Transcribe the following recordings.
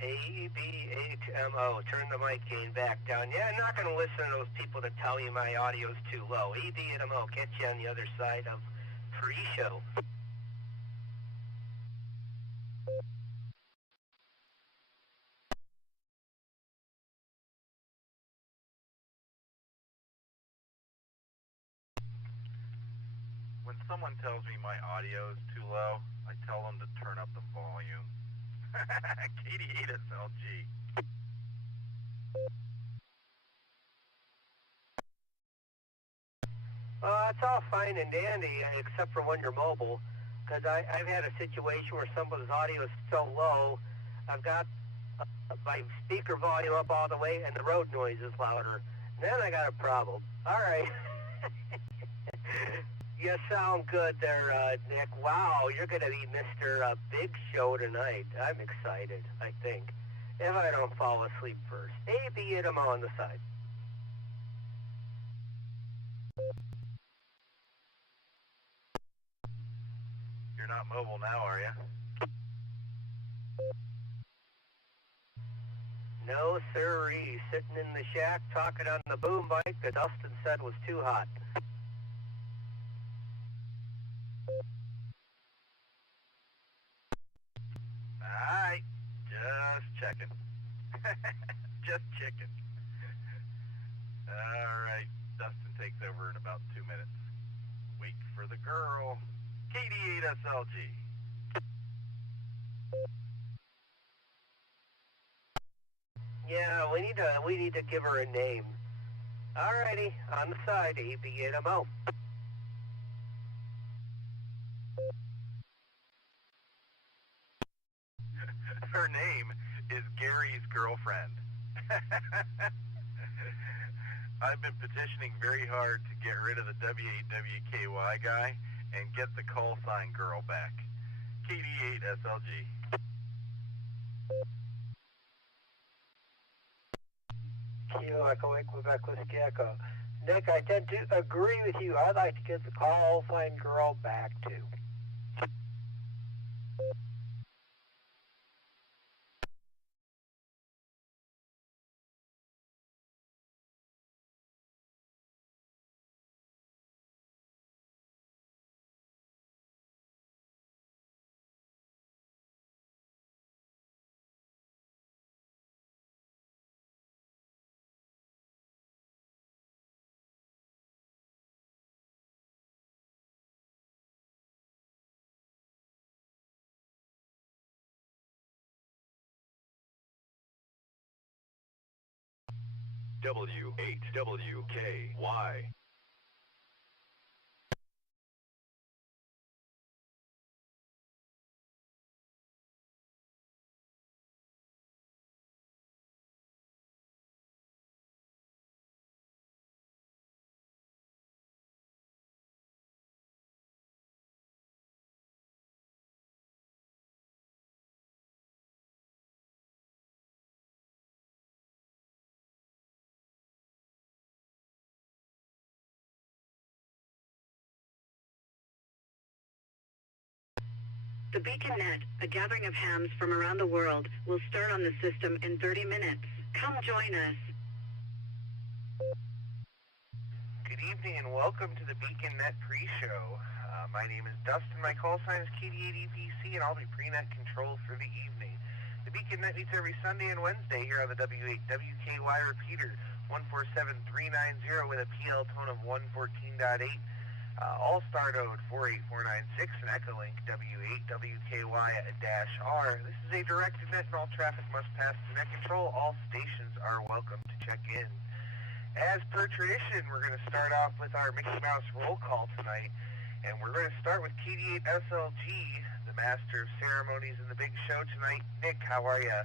ABHMO, turn the mic gain back down. Yeah, I'm not going to listen to those people that tell you my audio's too low. ABHMO, catch you on the other side of pre-show. When someone tells me my audio is too low, I tell them to turn up the volume. KD8SLG. It's all fine and dandy, except for when you're mobile, because I've had a situation where someone's audio is so low, I've got my speaker volume up all the way, and the road noise is louder. Then I got a problem. All right. You sound good there, Nick. Wow, you're going to be Mr. Big Show tonight. I'm excited, I think. If I don't fall asleep first. Maybe hit him on the side. You're not mobile now, are you? No, sirree. Sitting in the shack talking on the boom mic that Dustin said was too hot. Alright, just checking. Just checking. Alright, Dustin takes over in about 2 minutes. Wait for the girl. KD8SLG. Yeah, we need to give her a name. Alrighty, on the side, ABHMO. Her name is Gary's girlfriend. I've been petitioning very hard to get rid of the W8WKY guy and get the call sign girl back. KD8SLG. Kilo Echo Quebec Whiskey Echo. Nick, I tend to agree with you. I'd like to get the call sign girl back too. W8WKY. The Beacon Net, a gathering of hams from around the world, will start on the system in 30 minutes. Come join us. Good evening and welcome to the Beacon Net pre-show. My name is Dustin, my call sign is KD8EPC, and I'll be pre-net control for the evening. The Beacon Net meets every Sunday and Wednesday here on the W8WKY repeater, 147390 with a PL tone of 114.8. All-Star node 48496 and Echolink W8WKY-R. This is a directed net and all traffic must pass through net control. All stations are welcome to check in. As per tradition, we're going to start off with our Mickey Mouse roll call tonight, and we're going to start with KD8SLG, the master of ceremonies in the big show tonight. Nick, how are ya?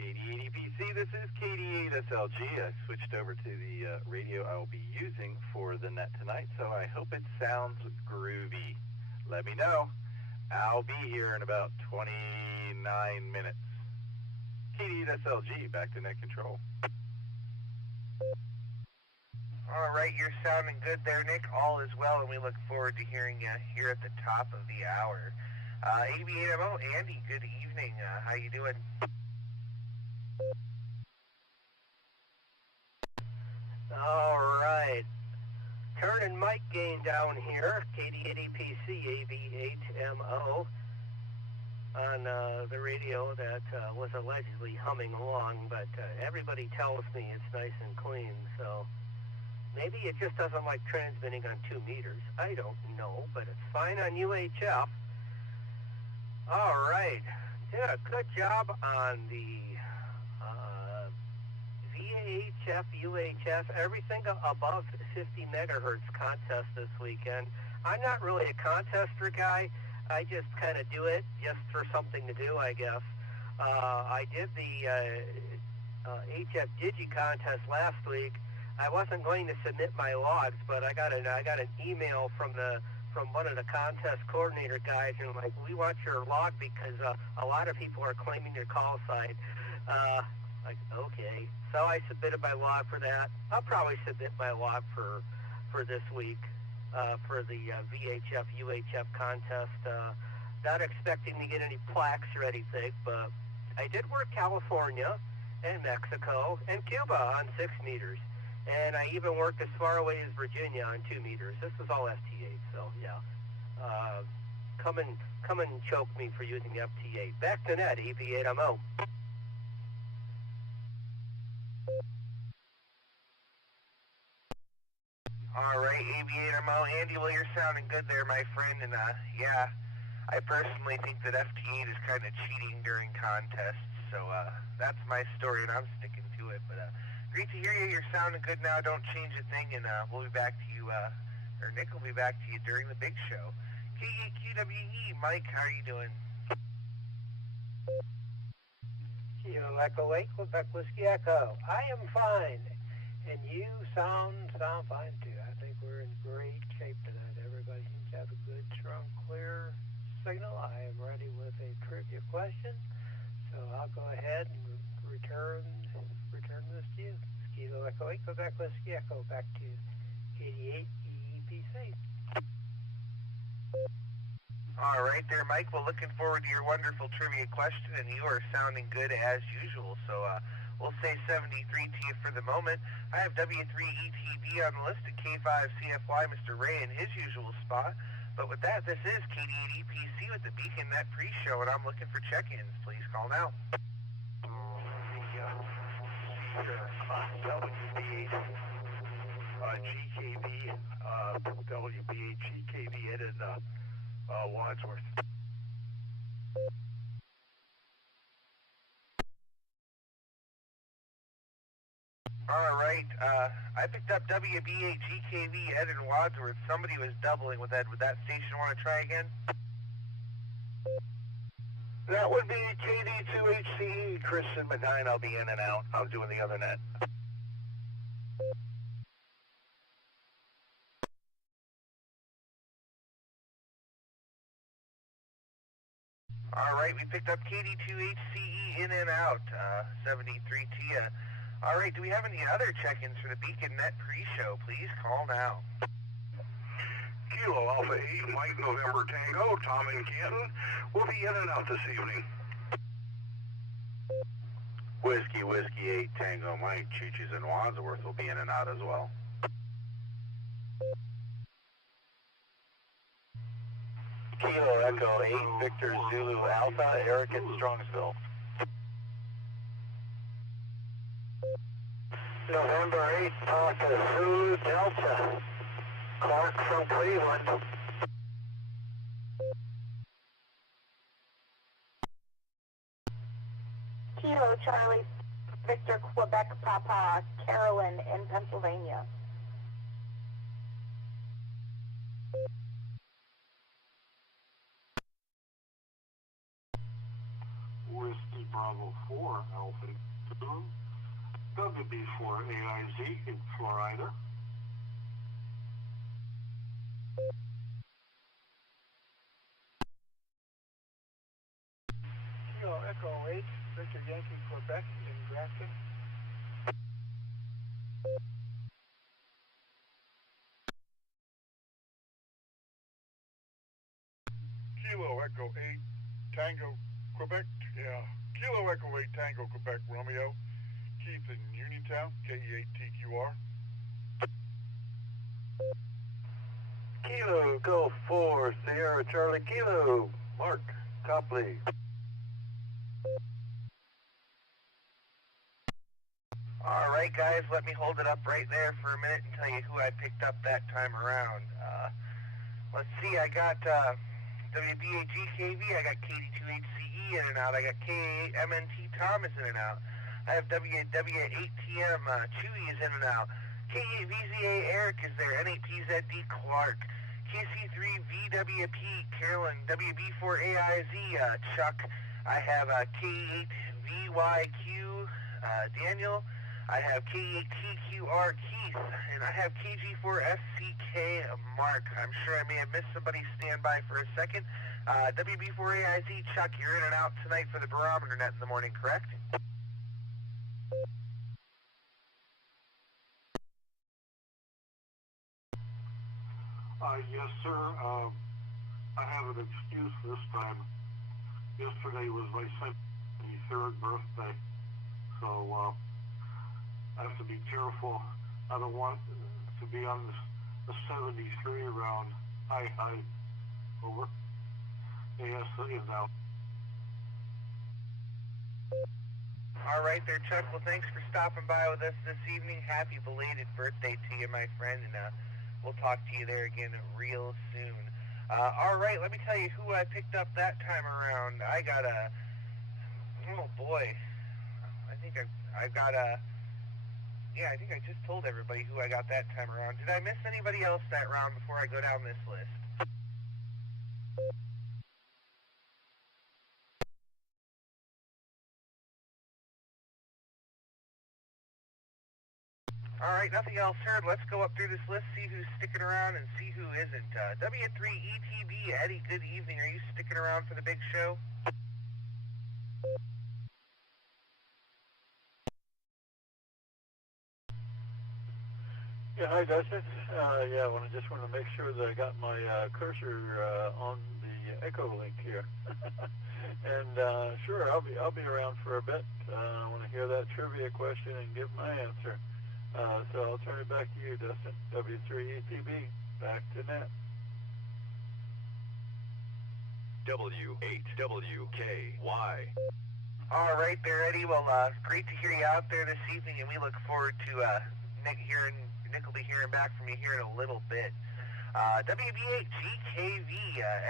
KD8EPC, this is KD8SLG. I switched over to the radio I will be using for the net tonight, so I hope it sounds groovy. Let me know. I'll be here in about 29 minutes. KD8SLG, back to net control. All right, you're sounding good there, Nick. All is well, and we look forward to hearing you here at the top of the hour. ABMO, Andy, good evening. How you doing? All right. Turning mic gain down here, KD80PC AB8MO on the radio that was allegedly humming along, but everybody tells me it's nice and clean, so maybe it just doesn't like transmitting on 2 meters. I don't know, but it's fine on UHF. All right. Did a good job on the VHF, UHF, everything above 50 megahertz contest this weekend. I'm not really a contester guy. I just kind of do it just for something to do, I guess. I did the HF Digi contest last week. I wasn't going to submit my logs, but I got an email from one of the contest coordinator guys, and like, we want your log because a lot of people are claiming your call sign. Like, okay. So I submitted my log for that. I'll probably submit my log for this week for the VHF, UHF contest. Not expecting to get any plaques or anything, but I did work California and Mexico and Cuba on 6 meters. And I even worked as far away as Virginia on 2 meters. This was all FT8, so yeah. Come and choke me for using FT8. Back to net, EV8MO. All right, ABMO, Andy, well, you're sounding good there, my friend, and yeah, I personally think that FT8 is kind of cheating during contests, so that's my story, and I'm sticking to it, but great to hear you. You're sounding good now. Don't change a thing, and we'll be back to you, or Nick will be back to you during the big show. KEQWE, Mike, how are you doing? Kilo Echo 8, Quebec Whiskey Echo. I am fine, and you sound fine too. I think we're in great shape tonight. Everybody seems to have a good, strong, clear signal. I am ready with a trivia question, so I'll go ahead and return this to you. Kilo Echo 8, Quebec Whiskey Echo, back to KD8 EEPC. All right there, Mike. Well, looking forward to your wonderful trivia question, and you are sounding good as usual. So we'll say 73 to you for the moment. I have W3ETB on the list, and K5CFY, Mr. Ray, in his usual spot. But with that, this is KD8EPC with the Beacon Net pre-show, and I'm looking for check-ins. Please call now. WB8 GKV, WB8 GKV headed Wadsworth. All right, I picked up WB8 GKV Ed in Wadsworth. Somebody was doubling with Ed. Would that station want to try again? That would be KD2HCE, Christian Medine. I'll be in and out. I'm doing the other net. All right, we picked up KD2HCE in and out, 73 to you. All right, do we have any other check-ins for the Beacon Net pre-show? Please call now. Kilo Alpha 8, Mike November Tango, Tom and Canton. We'll be in and out this evening. Whiskey 8 Tango Mike, Chi-Chi's in Wadsworth will be in and out as well. Kilo Echo 8, Victor Zulu Alpha, Eric in Strongsville. November 8, Papa Zulu Delta, Clark from Cleveland. Kilo Charlie, Victor Quebec Papa, Carolyn in Pennsylvania. Whiskey Bravo 4, Alpha 2, WB4 AIZ in Florida. Kilo Echo 8, Victor Yankee Quebec in Grafton. Kilo Echo 8, Tango, Quebec. Yeah. Kilo Echo 8 Tango, Quebec, Romeo. Keith in Uniontown, KE8TQR. Kilo, Gulf 4, Sierra Charlie Kilo, Mark Copley. All right, guys, let me hold it up right there for a minute and tell you who I picked up that time around. Let's see, I got WBAGKV, I got KD2HCE in and out, I got KMNT Thomas in and out, I have WW8TM Chewy is in and out, K8VZA Eric is there, N8PZD Clark, KC3VWP Carolyn, WB4AIZ Chuck, I have K8VYQ Daniel, I have K8TQR Keith, and I have KG4SCK Mark. I'm sure I may have missed somebody. Stand by for a second. WB4AIZ Chuck, you're in and out tonight for the barometer net in the morning, correct? Yes, sir. I have an excuse this time. Yesterday was my 73rd birthday, so I have to be careful. I don't want to be on the 73 around. Hi, over. Yes, is out. All right there, Chuck. Well, thanks for stopping by with us this evening. Happy belated birthday to you, my friend, and we'll talk to you there again real soon. All right, let me tell you who I picked up that time around. I got oh boy, I think I got yeah, I think I just told everybody who I got that time around. Did I miss anybody else that round before I go down this list? All right, nothing else heard. Let's go up through this list, see who's sticking around and see who isn't. W3ETB, Eddie, good evening. Are you sticking around for the big show? Yeah, hi Dustin. Yeah, I just want to make sure that I got my cursor on the echo link here. And sure, I'll be around for a bit. I want to hear that trivia question and give my answer. So I'll turn it back to you, Dustin. W3ETB, back to net. W8WKY. All right there, Eddie. Well, great to hear you out there this evening, and we look forward to Nick will be hearing back from you here in a little bit. WB8GKV,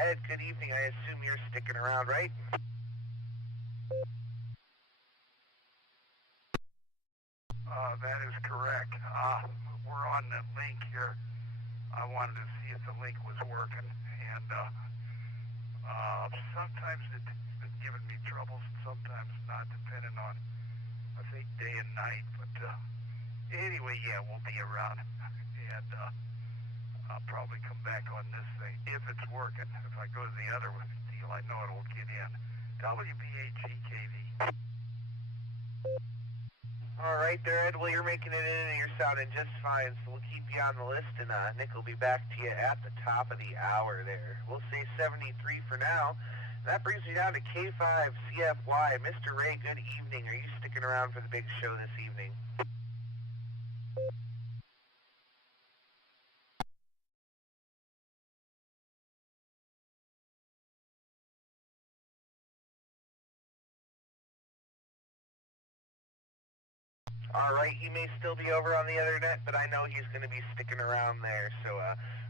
Ed, good evening. I assume you're sticking around, right? That is correct. We're on the link here. I wanted to see if the link was working, and sometimes it's been giving me troubles, sometimes not, depending on, I think, day and night. But anyway, yeah, we'll be around, and I'll probably come back on this thing if it's working. If I go to the other deal, I know it'll get in. WBAGKV. All right there, Ed. Well, you're making it in and you're sounding just fine, so we'll keep you on the list, and Nick will be back to you at the top of the hour there. We'll say 73 for now. That brings me down to K5CFY. Mr. Ray, good evening. Are you sticking around for the big show this evening? All right, he may still be over on the other net, but I know he's going to be sticking around there. So,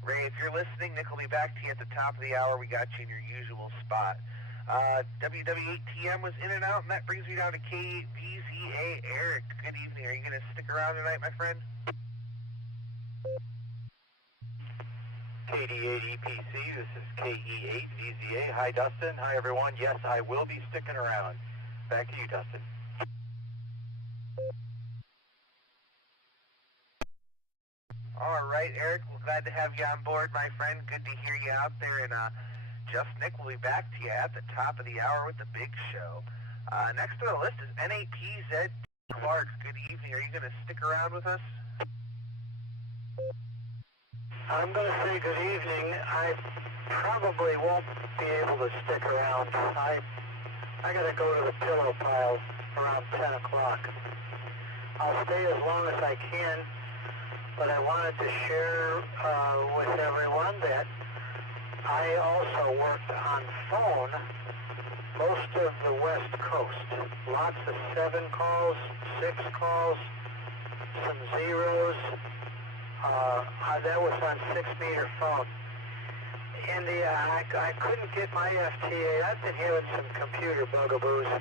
Ray, if you're listening, Nick will be back to you at the top of the hour. We got you in your usual spot. WW8TM was in and out, and that brings me down to KVZA Eric. Good evening. Are you going to stick around tonight, my friend? KD8EPC, this is KE8VZA. Hi, Dustin. Hi, everyone. Yes, I will be sticking around. Back to you, Dustin. All right, Eric, we're glad to have you on board, my friend. Good to hear you out there, and Just Nick will be back to you at the top of the hour with the big show. Next on the list is N8PZ Clark. Good evening. Are you going to stick around with us? I'm going to say good evening. probably won't be able to stick around. I gotta go to the pillow pile around 10 o'clock. I'll stay as long as I can, but I wanted to share with everyone that I also worked on phone most of the West Coast. Lots of 7 calls, 6 calls, some zeros. That was on 6-meter phone. And I couldn't get my FTA. I've been having some computer bugaboos,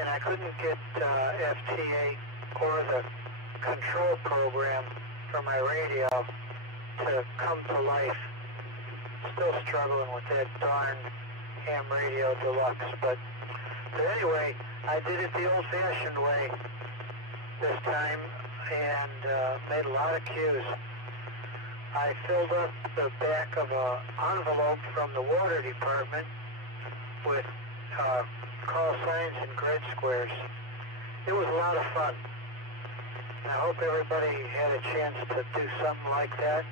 and I couldn't get FTA or the control program for my radio to come to life. Still struggling with that darn ham radio deluxe, but anyway, I did it the old-fashioned way this time and made a lot of cues. I filled up the back of an envelope from the water department with call signs and grid squares. It was a lot of fun. I hope everybody had a chance to do something like that.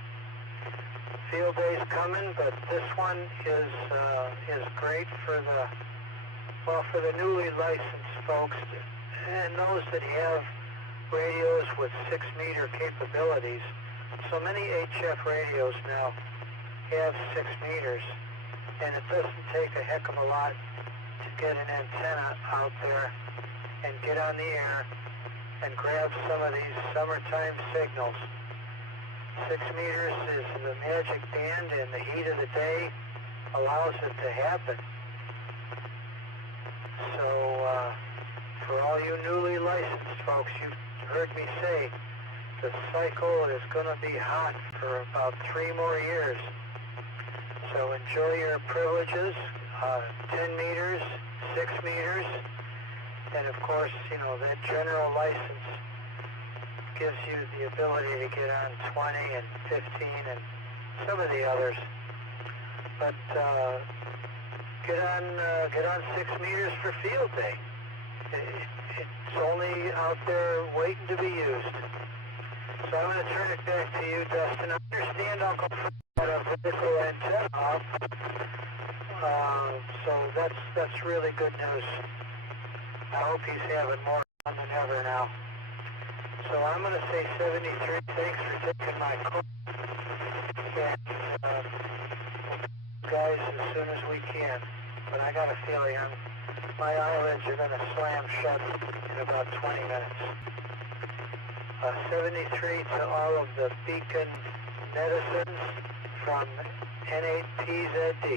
Field day's coming, but this one is great for the newly licensed folks and those that have radios with 6-meter capabilities. So many HF radios now have 6 meters, and it doesn't take a heck of a lot to get an antenna out there and get on the air and grab some of these summertime signals. 6 meters is the magic band, and the heat of the day allows it to happen. So for all you newly licensed folks, you've heard me say the cycle is going to be hot for about 3 more years. So enjoy your privileges, 10 meters, 6 meters, and of course, you know, that general license gives you the ability to get on 20 and 15 and some of the others. But get on 6 meters for field day. It's only out there waiting to be used. So I'm going to turn it back to you, Dustin. I understand Uncle Fred had a vertical antenna off, so that's really good news. I hope he's having more fun than ever now. So I'm going to say 73. Thanks for taking my call. And guys, as soon as we can. But I got a feeling my eyelids are going to slam shut in about 20 minutes. 73 to all of the Beacon netizens from N8PZD.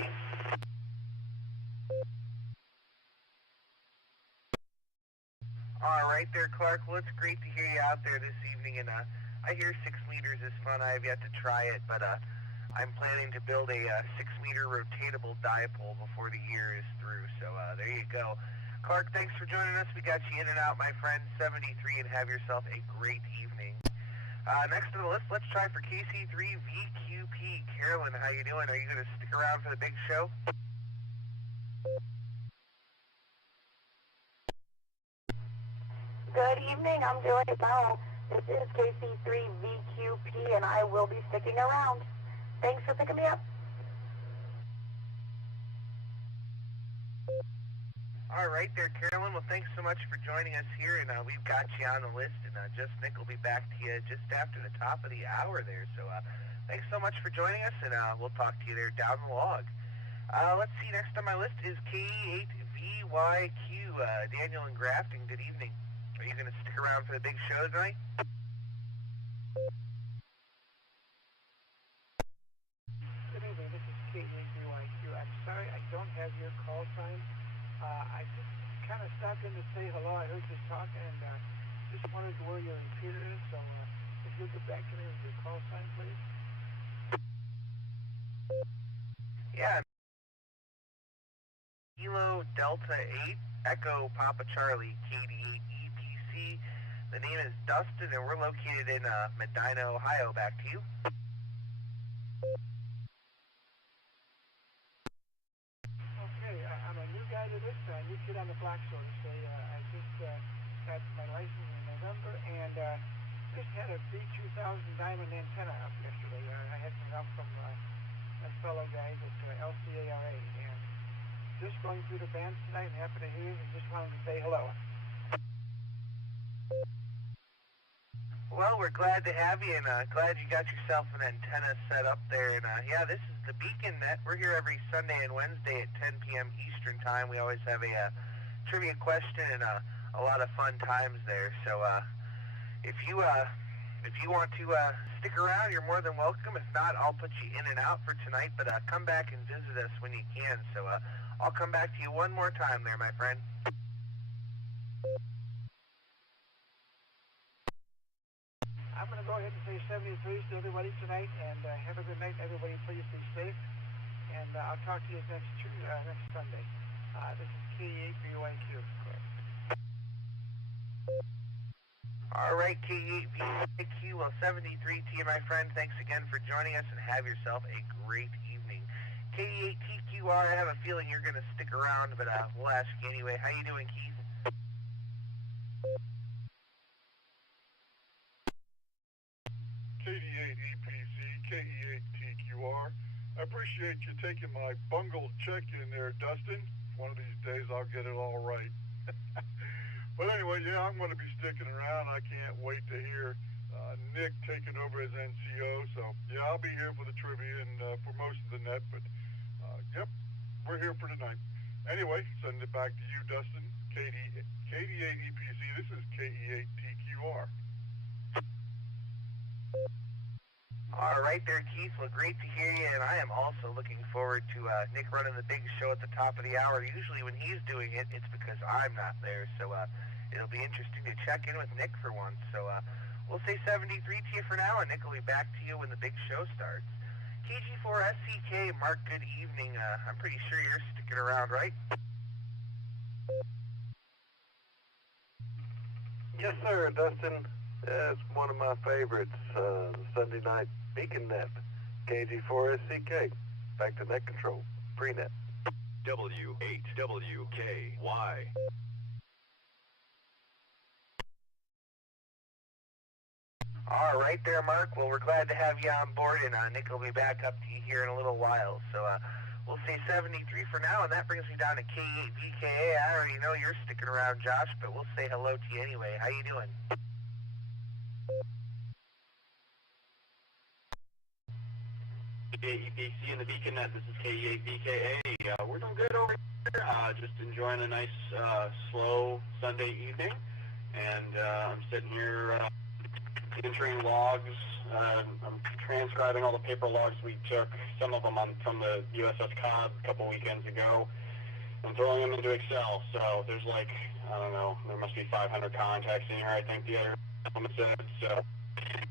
All right there, Clark. Well, it's great to hear you out there this evening, and I hear 6 meters is fun. I have yet to try it, but I'm planning to build a 6-meter rotatable dipole before the year is through, so there you go. Clark, thanks for joining us. We got you in and out, my friend. 73, and have yourself a great evening. Next on the list, let's try for KC3VQP. Carolyn, how you doing? Are you going to stick around for the big show? Good evening. I'm doing well. This is KC3VQP, and I will be sticking around. Thanks for picking me up. All right there, Carolyn. Well, thanks so much for joining us here, and we've got you on the list, and just Nick will be back to you just after the top of the hour there. So thanks so much for joining us, and we'll talk to you there down the log. Let's see, next on my list is K8VYQ, Daniel and Grafton. Good evening. Are you going to stick around for the big show tonight? Good evening, this is K8VYQ. I'm sorry I don't have your call sign. I just kind of stopped in to say hello. I heard you talk and just wondered where your repeater is, so if you'll get back to me with your call sign, please. Yeah. Kilo Delta 8, Echo Papa Charlie, KD8 EPC. The name is Dustin, and we're located in Medina, Ohio. Back to you. Okay, I'm a new guy to this, new kid on the block, so to say. I just got my license in November, and just had a B2000 diamond antenna up yesterday. I had some help from a fellow guy that's LCARA, and just going through the bands tonight and happened to hear you and just wanted to say hello. Well, we're glad to have you, and glad you got yourself an antenna set up there. And yeah, this is the Beacon Net. We're here every Sunday and Wednesday at 10 p.m. Eastern Time. We always have a trivia question and a lot of fun times there. So if you want to stick around, you're more than welcome. If not, I'll put you in and out for tonight. But come back and visit us when you can. So I'll come back to you one more time there, my friend. I'm going to go ahead and say 73s to everybody tonight, and have a good night. Everybody, please be safe, and I'll talk to you next Sunday. This is K8BYQ. All right, K8BYQ, well, 73 to you, my friend. Thanks again for joining us, and have yourself a great evening. K8TQR, I have a feeling you're going to stick around, but we'll ask you anyway. How you doing, Keith? KD8EPC, KE8TQR. I appreciate you taking my bungled check-in there, Dustin. One of these days I'll get it all right. But anyway, yeah, I'm going to be sticking around. I can't wait to hear Nick taking over as NCO. So, yeah, I'll be here for the trivia and for most of the net. But, yep, we're here for tonight. Anyway, sending it back to you, Dustin. KD8EPC, this is KE8TQR. All right there, Keith. Well, great to hear you, and I am also looking forward to Nick running the big show at the top of the hour. Usually when he's doing it, it's because I'm not there, so it'll be interesting to check in with Nick for once. So we'll say 73 to you for now, and Nick will be back to you when the big show starts. KG4SCK, Mark, good evening. I'm pretty sure you're sticking around, right? Yes, sir, Dustin. It's one of my favorites, Sunday night Beacon Net, KG4SCK, back to net control, pre-net. W8WKY. All right there, Mark. Well, we're glad to have you on board, and Nick will be back up to you here in a little while. So we'll say 73 for now, and that brings me down to K8VKA. I already know you're sticking around, Josh, but we'll say hello to you anyway. How you doing? KEPC in the Beacon Net. This is KE8BKA. We're doing good over here. Just enjoying a nice, slow Sunday evening. And I'm sitting here entering logs. I'm transcribing all the paper logs we took, some of them from the USS Cobb a couple weekends ago, and throwing them into Excel. So there's like, I don't know, there must be 500 contacts in here, I think the other element said. So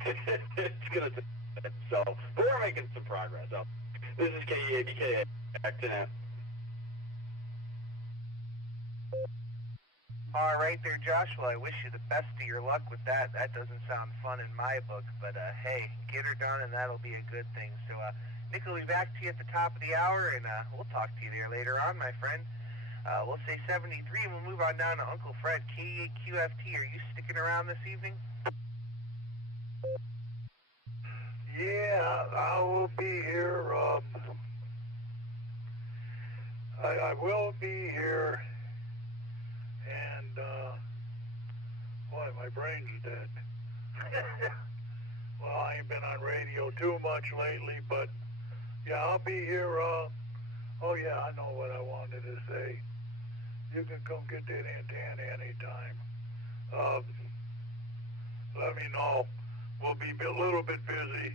it's going to... So, but we're making some progress. So, this is KE8BKA, back to net. All right there, Josh. Well, I wish you the best of your luck with that. That doesn't sound fun in my book, but hey, get her done and that'll be a good thing. So, Nick will be back to you at the top of the hour, and we'll talk to you there later on, my friend. We'll say 73, and we'll move on down to Uncle Fred, KE8QFT. Are you sticking around this evening? Yeah, I will be here. I will be here, and boy, my brain's dead. Well, I ain't been on radio too much lately, but yeah, I'll be here. Oh yeah, I know what I wanted to say. You can come get that antenna anytime. Let me know. We'll be a little bit busy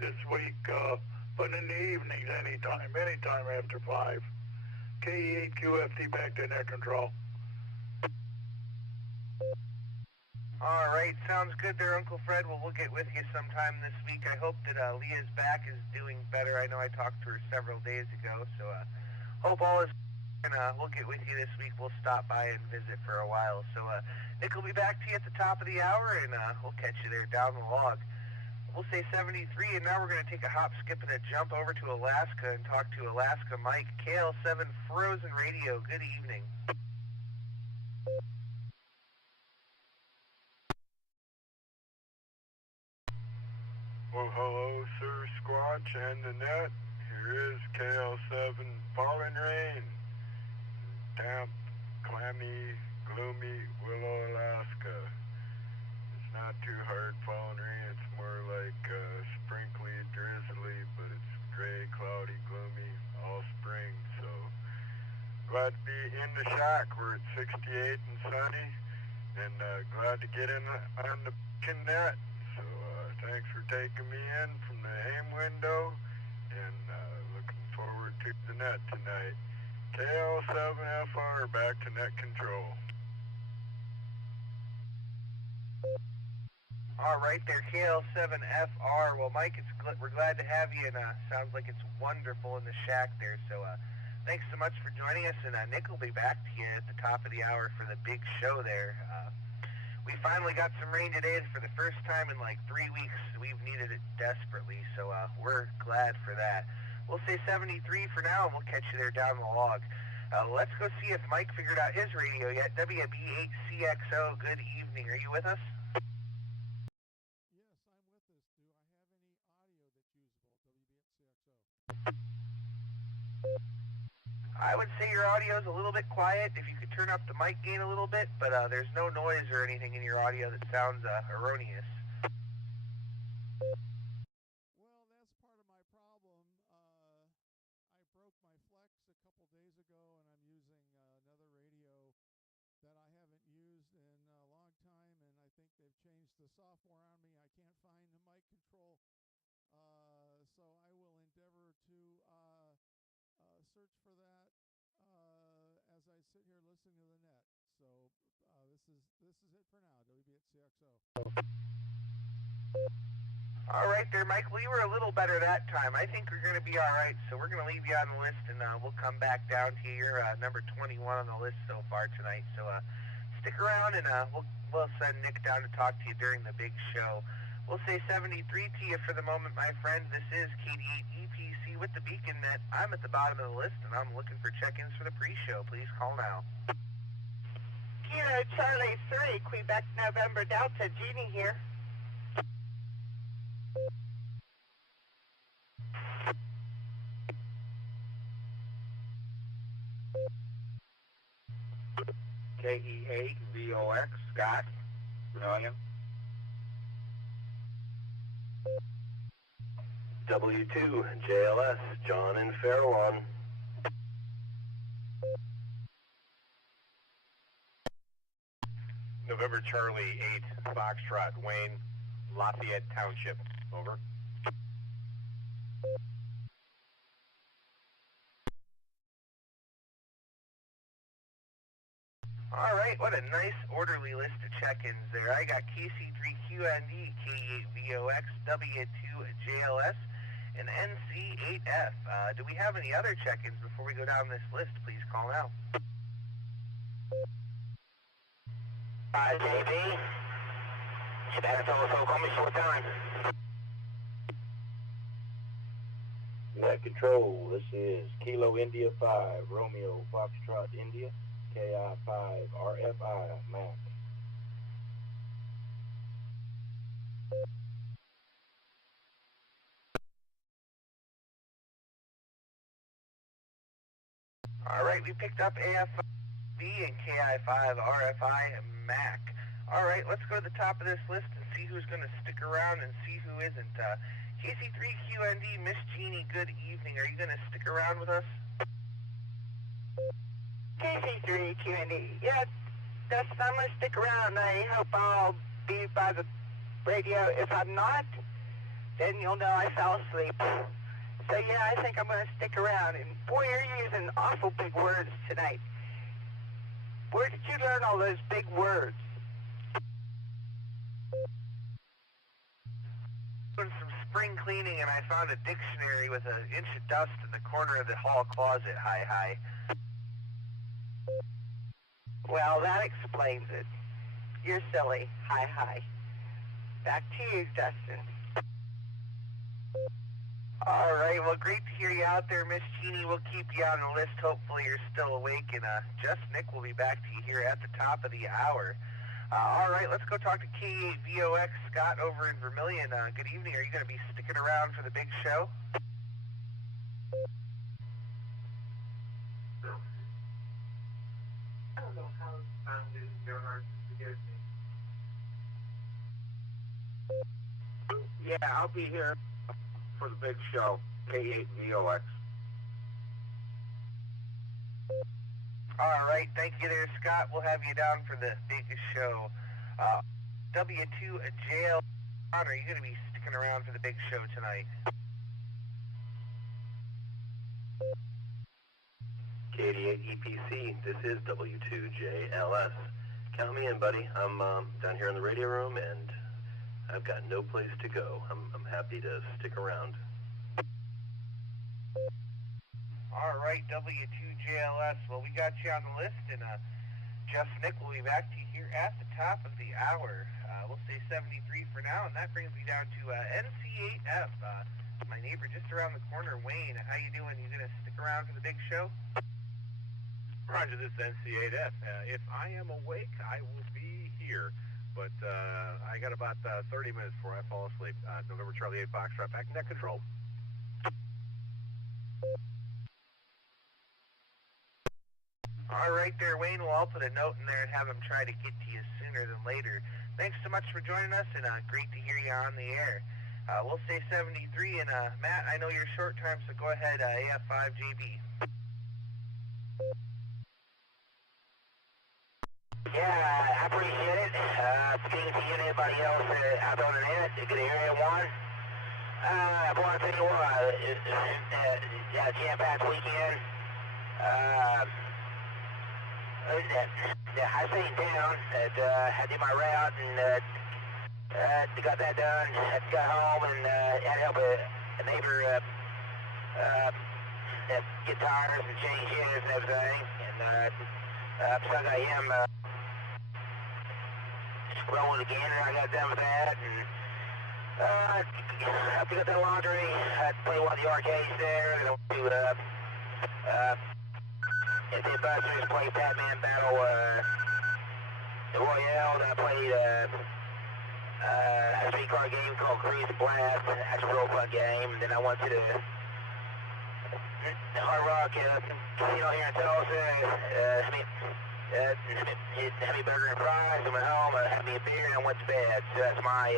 this week, but in the evenings, anytime after 5. KE8QFT back to net control. All right, sounds good there, Uncle Fred. Well, we'll get with you sometime this week. I hope that Leah's back is doing better. I know I talked to her several days ago, so hope all is and we'll get with you this week. We'll stop by and visit for a while. So Nick will be back to you at the top of the hour, and we'll catch you there down the log. We'll say 73, and now we're going to take a hop, skip, and a jump over to Alaska and talk to Alaska Mike, KL7 Frozen Radio. Good evening. Well, hello, Sir Squatch and the net. Grizz KL7, falling rain. Damp, clammy, gloomy Willow, Alaska. It's not too hard falling rain. It's more like sprinkly, drizzly, but it's gray, cloudy, gloomy, all spring. So glad to be in the shack where it's 68 and sunny, and glad to get in on the net. So thanks for taking me in from the AIM window, and looking forward to the net tonight. KL7FR back to net control. All right there, KL7FR. Well, Mike, we're glad to have you, and sounds like it's wonderful in the shack there. So thanks so much for joining us, and Nick will be back to you at the top of the hour for the big show there. We finally got some rain today for the first time in like 3 weeks. We've needed it desperately, so we're glad for that. We'll say 73 for now, and we'll catch you there down the log. Let's go see if Mike figured out his radio yet. WB8CXO, good evening. Are you with us? I would say your audio is a little bit quiet. If you could turn up the mic gain a little bit, but there's no noise or anything in your audio that sounds erroneous. Well, that's part of my problem. I broke my Flex a couple days ago, and I'm using another radio that I haven't used in a long time, and I think they've changed the software on me. I can't find the mic control, so I will endeavor to search for that as I sit here listening to the net. So this is it for now. WB8CXO. All right there, Mike. We were a little better that time. I think we're going to be all right, so we're going to leave you on the list, and we'll come back down to your number 21 on the list so far tonight. So stick around, and we'll send Nick down to talk to you during the big show. We'll say 73 to you for the moment, my friend. This is KD8EPC with the Beacon Net. I'm at the bottom of the list, and I'm looking for check-ins for the pre-show. Please call now. Kilo Charlie 3, Quebec, November, Delta, Jeannie here. KE8VOX, Scott, William. W2 JLS, John and Fairlawn. November Charlie 8, Foxtrot, Wayne, Lafayette Township, over. All right, what a nice orderly list of check-ins there. I got KC3QND, K8VOX, W2JLS, and NC8F. Do we have any other check-ins before we go down this list? Please call now. JB, that's also call me short time. Net control, this is Kilo India 5, Romeo Foxtrot India, KI5 RFI Mac. All right, we picked up AFB and KI5 RFI Mac. All right, let's go to the top of this list and see who's going to stick around and see who isn't. KC3QND, Miss Jeannie, good evening. Are you going to stick around with us? KC3QND, yeah, Dustin, I'm going to stick around. I hope I'll be by the radio. If I'm not, then you'll know I fell asleep. So yeah, I think I'm going to stick around. And boy, you're using awful big words tonight. Where did you learn all those big words? Doing some spring cleaning, and I found a dictionary with an inch of dust in the corner of the hall closet. Hi, hi. Well, that explains it. You're silly. Hi, hi. Back to you, Dustin. All right, well, great to hear you out there, Miss Jeannie. We'll keep you on the list. Hopefully you're still awake, and Just Nick will be back to you here at the top of the hour. All right, let's go talk to K8VOX, Scott over in Vermilion. Good evening. Are you going to be sticking around for the big show? I don't know how Gerhard scared me. Yeah, I'll be here for the big show, K8VOX. All right, thank you there, Scott. We'll have you down for the big show. W2JL, are you going to be sticking around for the big show tonight? K88EPC, this is W2JLS. Count me in, buddy. I'm down here in the radio room, and I've got no place to go. I'm happy to stick around. All right, W2JLS. Well, we got you on the list, and Jeff Nick will be back to you here at the top of the hour. We'll say 73 for now, and that brings me down to NC8F. My neighbor just around the corner, Wayne. How you doing? You going to stick around for the big show? Roger, this is NC8F. If I am awake, I will be here. But I got about 30 minutes before I fall asleep. November Charlie 8 Foxtrot, back in net control. All right there, Wayne. Well, I'll put a note in there and have him try to get to you sooner than later. Thanks so much for joining us, and great to hear you on the air. We'll say 73, and Matt, I know you're short time, so go ahead, AF5JB. Yeah, I appreciate it. Speaking to you and everybody else out on the net, good to hear everyone. I want to tell you what, jam-packed weekend. I stayed down, I did my route, and got that done. Got home and had to help a neighbor get tires and change his and everything. And so I got him rolling again, and I got done with that. And I picked up that laundry. I played one of the arcades there. And I went to at the Buster's, played Batman Battle Royale. I played a streetcar game called Grease Blast. That's a real fun game. And then I went to the Hard Rock Casino here in Tulsa. Had me burger and fries. I went home, had me a beer, and I went to bed. So that's my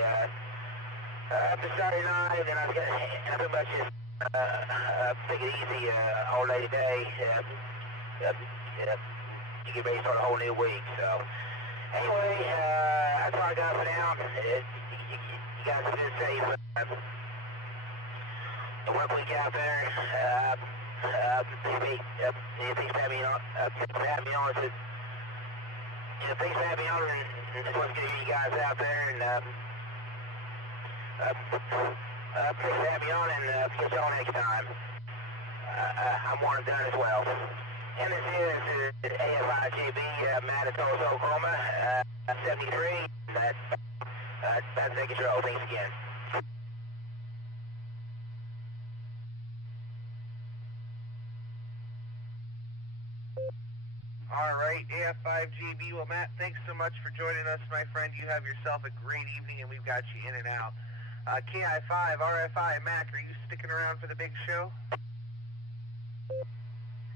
after Saturday night. Then I pretty much just take it easy all day today. You get ready to start a whole new week. So anyway, that's all I got for now. You guys have been safe. The work week out there. Thanks for having me on. Thanks for having me on, and it's good to hear you guys out there. And thanks for having me on, and catch y'all next time. I'm one and done as well. And this is AFIJB, Matt at Tulsa, Oklahoma, 73. That's taking control. Thanks again. All right, AF5JB. Well, Matt, thanks so much for joining us, my friend. You have yourself a great evening, and we've got you in and out. KI5, RFI, Mac, are you sticking around for the big show?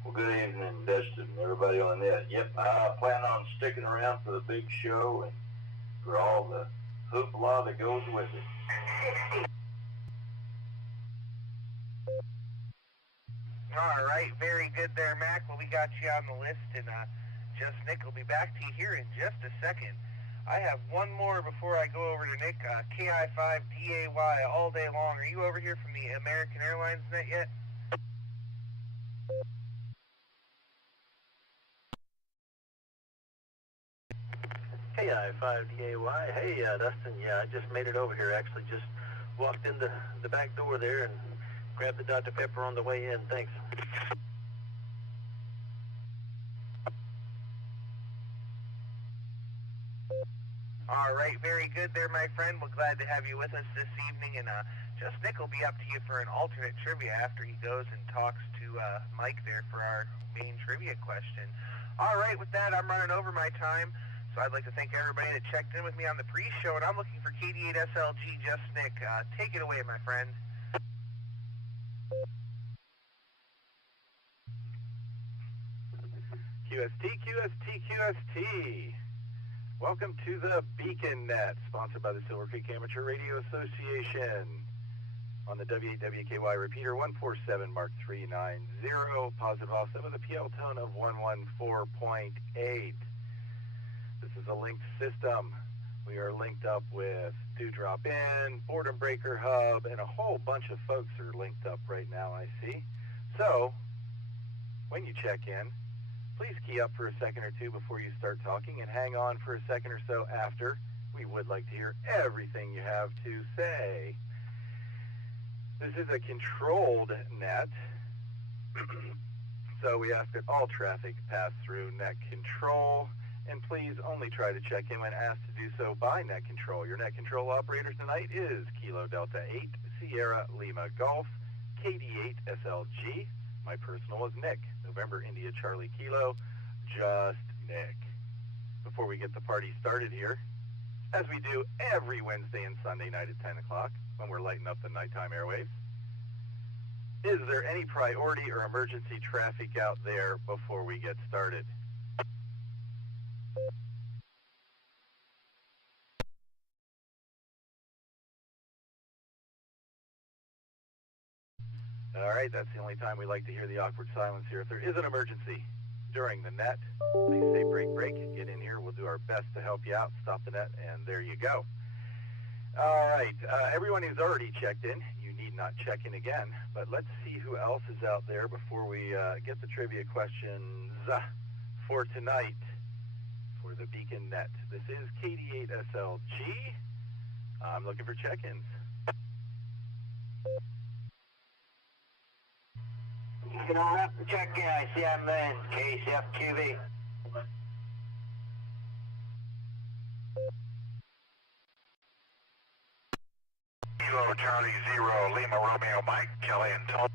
Well, good evening, Dustin, everybody on that. Yep, I plan on sticking around for the big show and for all the hoopla that goes with it. All right, very good there, Mac. Well, we got you on the list, and Just Nick will be back to you here in just a second. I have one more before I go over to Nick. KI5DAY all day long. Are you over here from the American Airlines net yet? KI5DAY. Hey, Dustin. Yeah, I just made it over here. Actually, just walked in the back door there and grabbed the Dr. Pepper on the way in. Thanks. All right, very good there, my friend. We're glad to have you with us this evening, and Just Nick will be up to you for an alternate trivia after he goes and talks to Mike there for our main trivia question. All right, with that, I'm running over my time, so I'd like to thank everybody that checked in with me on the pre-show, and I'm looking for KD8SLG Just Nick. Take it away, my friend. QST. Welcome to the Beacon Net, sponsored by the Silvercreek Amateur Radio Association. On the W8WKY repeater 147 Mark 390, positive offset with a PL tone of 114.8. This is a linked system. We are linked up with Dewdrop In, Boredom Breaker Hub, and a whole bunch of folks are linked up right now, I see. So, when you check in, please key up for a second or two before you start talking and hang on for a second or so after. We would like to hear everything you have to say. This is a controlled net, so we ask that all traffic pass through net control, and please only try to check in when asked to do so by net control. Your net control operator tonight is Kilo Delta 8, Sierra Lima Golf, KD8 SLG. My personal is Nick, November India Charlie Kilo, just Nick. Before we get the party started here, as we do every Wednesday and Sunday night at 10 o'clock when we're lighting up the nighttime airwaves, is there any priority or emergency traffic out there before we get started? All right, that's the only time we like to hear the awkward silence here. If there is an emergency during the net, please say break, get in here. We'll do our best to help you out, stop the net, and there you go. All right, everyone who's already checked in, you need not check in again, but let's see who else is out there before we get the trivia questions for tonight for the Beacon Net. This is KD8 SLG. I'm looking for check-ins. You can all have to check in. I see I'm in. KCFQV. Kilo Charlie 0, Lima Romeo Mike, Kelly and Tom.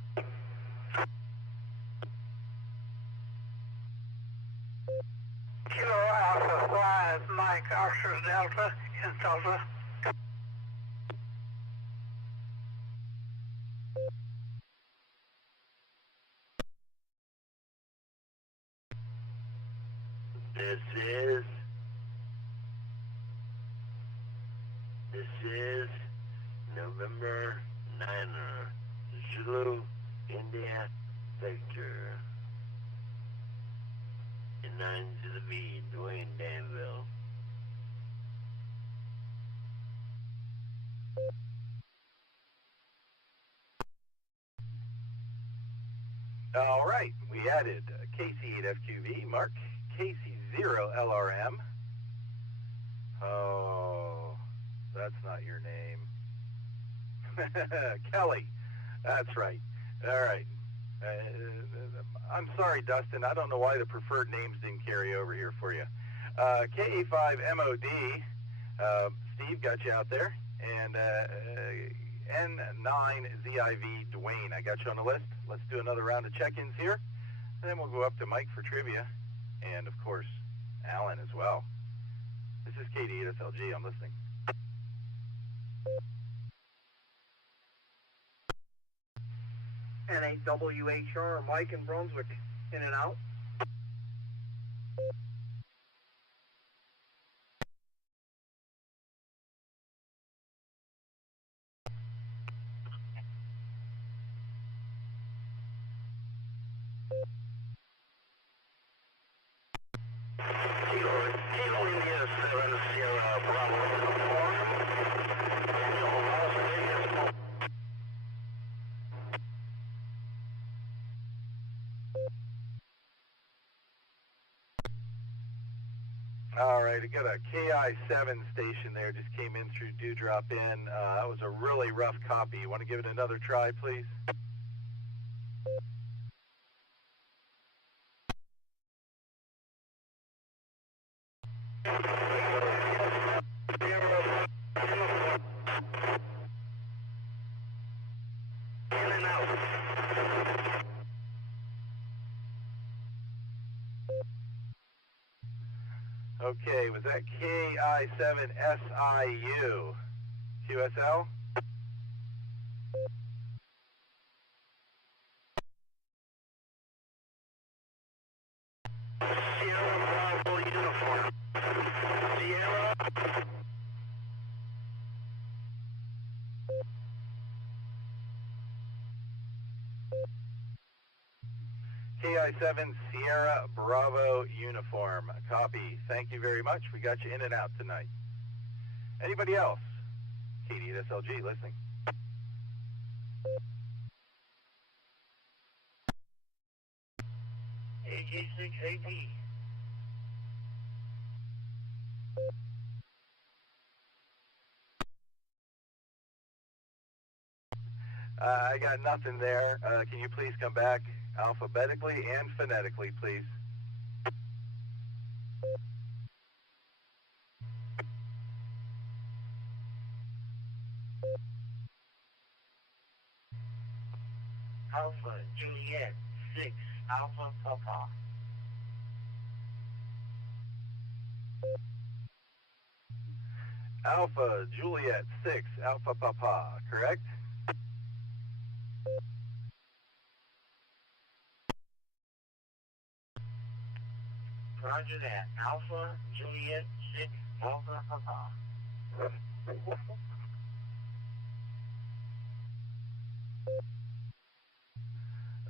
Kilo Alpha Flies Mike Oscar Delta in Tulsa. This is November 9er, Zulu, India, Victor. And 9 to the V, Dwayne Danville. All right, we added KC8FQV, Mark, KC0LRM. Oh, that's not your name. Kelly, that's right. All right. I'm sorry, Dustin. I don't know why the preferred names didn't carry over here for you. KA5MOD, Steve got you out there. And N9ZIV Dwayne, I got you on the list. Let's do another round of check-ins here. And then we'll go up to Mike for trivia. And, of course, Alan as well. This is KD8 SLG. I'm listening. N8WHR, Mike in Brunswick, in and out. Kilo India 7 Sierra Bravo. All right, I got a KI7 station there, just came in through Dewdrop In. That was a really rough copy. You want to give it another try, please? Okay, was that KI7SIU? QSL? KI7 Sierra Bravo uniform. Copy. Thank you very much. We got you in and out tonight. Anybody else? Katie at SLG listening. AJ6AP. I got nothing there. Can you please come back alphabetically and phonetically, please? Alpha Juliet 6 Alpha Papa. Alpha Juliet 6 Alpha Papa, correct? Roger that. Alpha Juliet 6 Alpha Papa.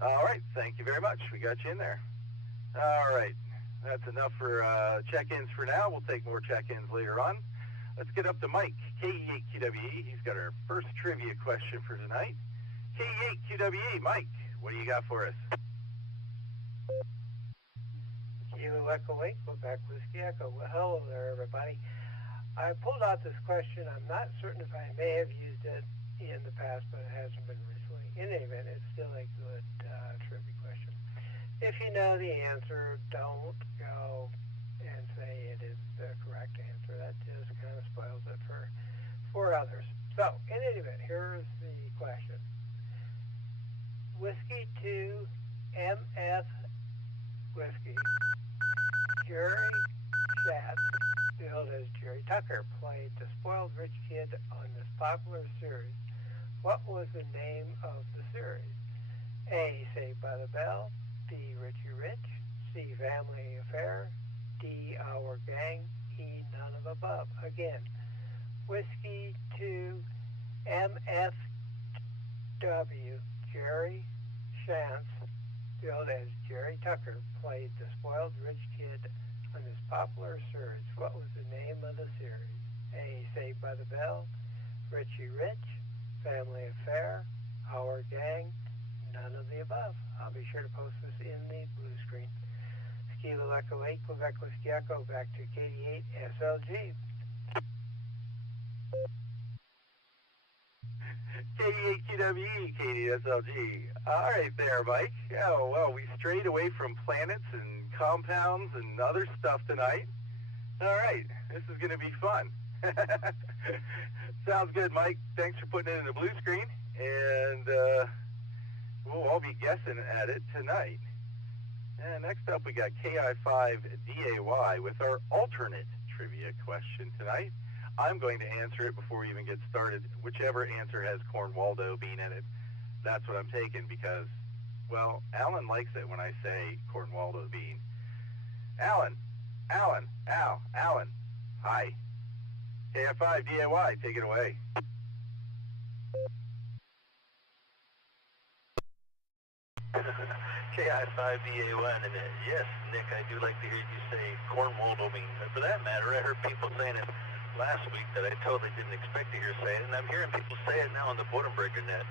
All right, thank you very much. We got you in there. All right, that's enough for check-ins for now. We'll take more check-ins later on. Let's get up to Mike, KE8QWE. He's got our first trivia question for tonight. KE8QWE, Mike, what do you got for us? Kilo Echo 8, Quebec Whiskey Echo. Well, hello there, everybody. I pulled out this question. I'm not certain if I may have used it in the past, but it hasn't been recently. In any event, it's still a good trivia question. If you know the answer, don't go and say it is the correct answer. That just kind of spoils it for others. So, in any event, here's the question. Whiskey 2 MF Whiskey. Jerry Schatz, billed as Jerry Tucker, played the spoiled rich kid on this popular series. What was the name of the series? A, Saved by the Bell. B, Richie Rich. C, Family Affair. D, Our Gang. E, none of above. Again, Whiskey 2 MFW, Jerry Schatz, billed as Jerry Tucker, played the spoiled rich kid on this popular series. What was the name of the series? A, Saved by the Bell. Richie Rich. Family Affair. Our Gang. None of the above. I'll be sure to post this in the blue screen. Kilo Echo 8, Quebec Whiskey Echo, back to KD8 SLG. KD8QWE, KDSLG. All right there, Mike. Oh, well, we strayed away from planets and compounds and other stuff tonight. All right, this is going to be fun. Sounds good, Mike. Thanks for putting it in the blue screen, and we'll all be guessing at it tonight. And next up, we got KI5DAY with our alternate trivia question tonight. I'm going to answer it before we even get started. Whichever answer has Cornwaldo bean in it, that's what I'm taking because, well, Alan likes it when I say Cornwaldo bean. Alan, hi. KI5DAY, take it away. KI5DA1, and yes, Nick, I do like to hear you say Cornwaldo bean. For that matter, I heard people saying it last week that I totally didn't expect to hear say it, and I'm hearing people say it now on the Boardenbreaker net.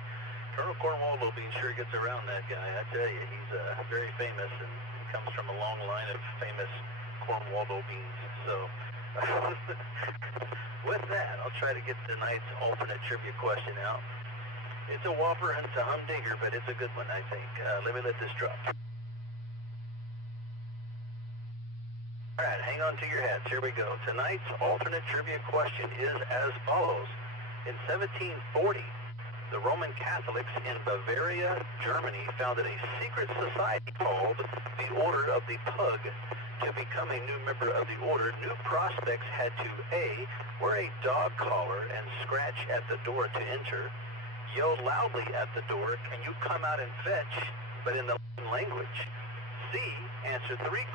Colonel Cornwaldo bean sure gets around, that guy. I tell you, he's very famous and comes from a long line of famous Cornwaldo beans. So, with that, I'll try to get tonight's alternate trivia question out. It's a whopper and it's a humdinger, but it's a good one, I think. Let me let this drop. All right, hang on to your hats. Here we go. Tonight's alternate trivia question is as follows. In 1740, the Roman Catholics in Bavaria, Germany, founded a secret society called the Order of the Pug. To become a new member of the order, new prospects had to A, wear a dog collar and scratch at the door to enter, yell loudly at the door, "Can you come out and fetch?" but in the language. C, answer 3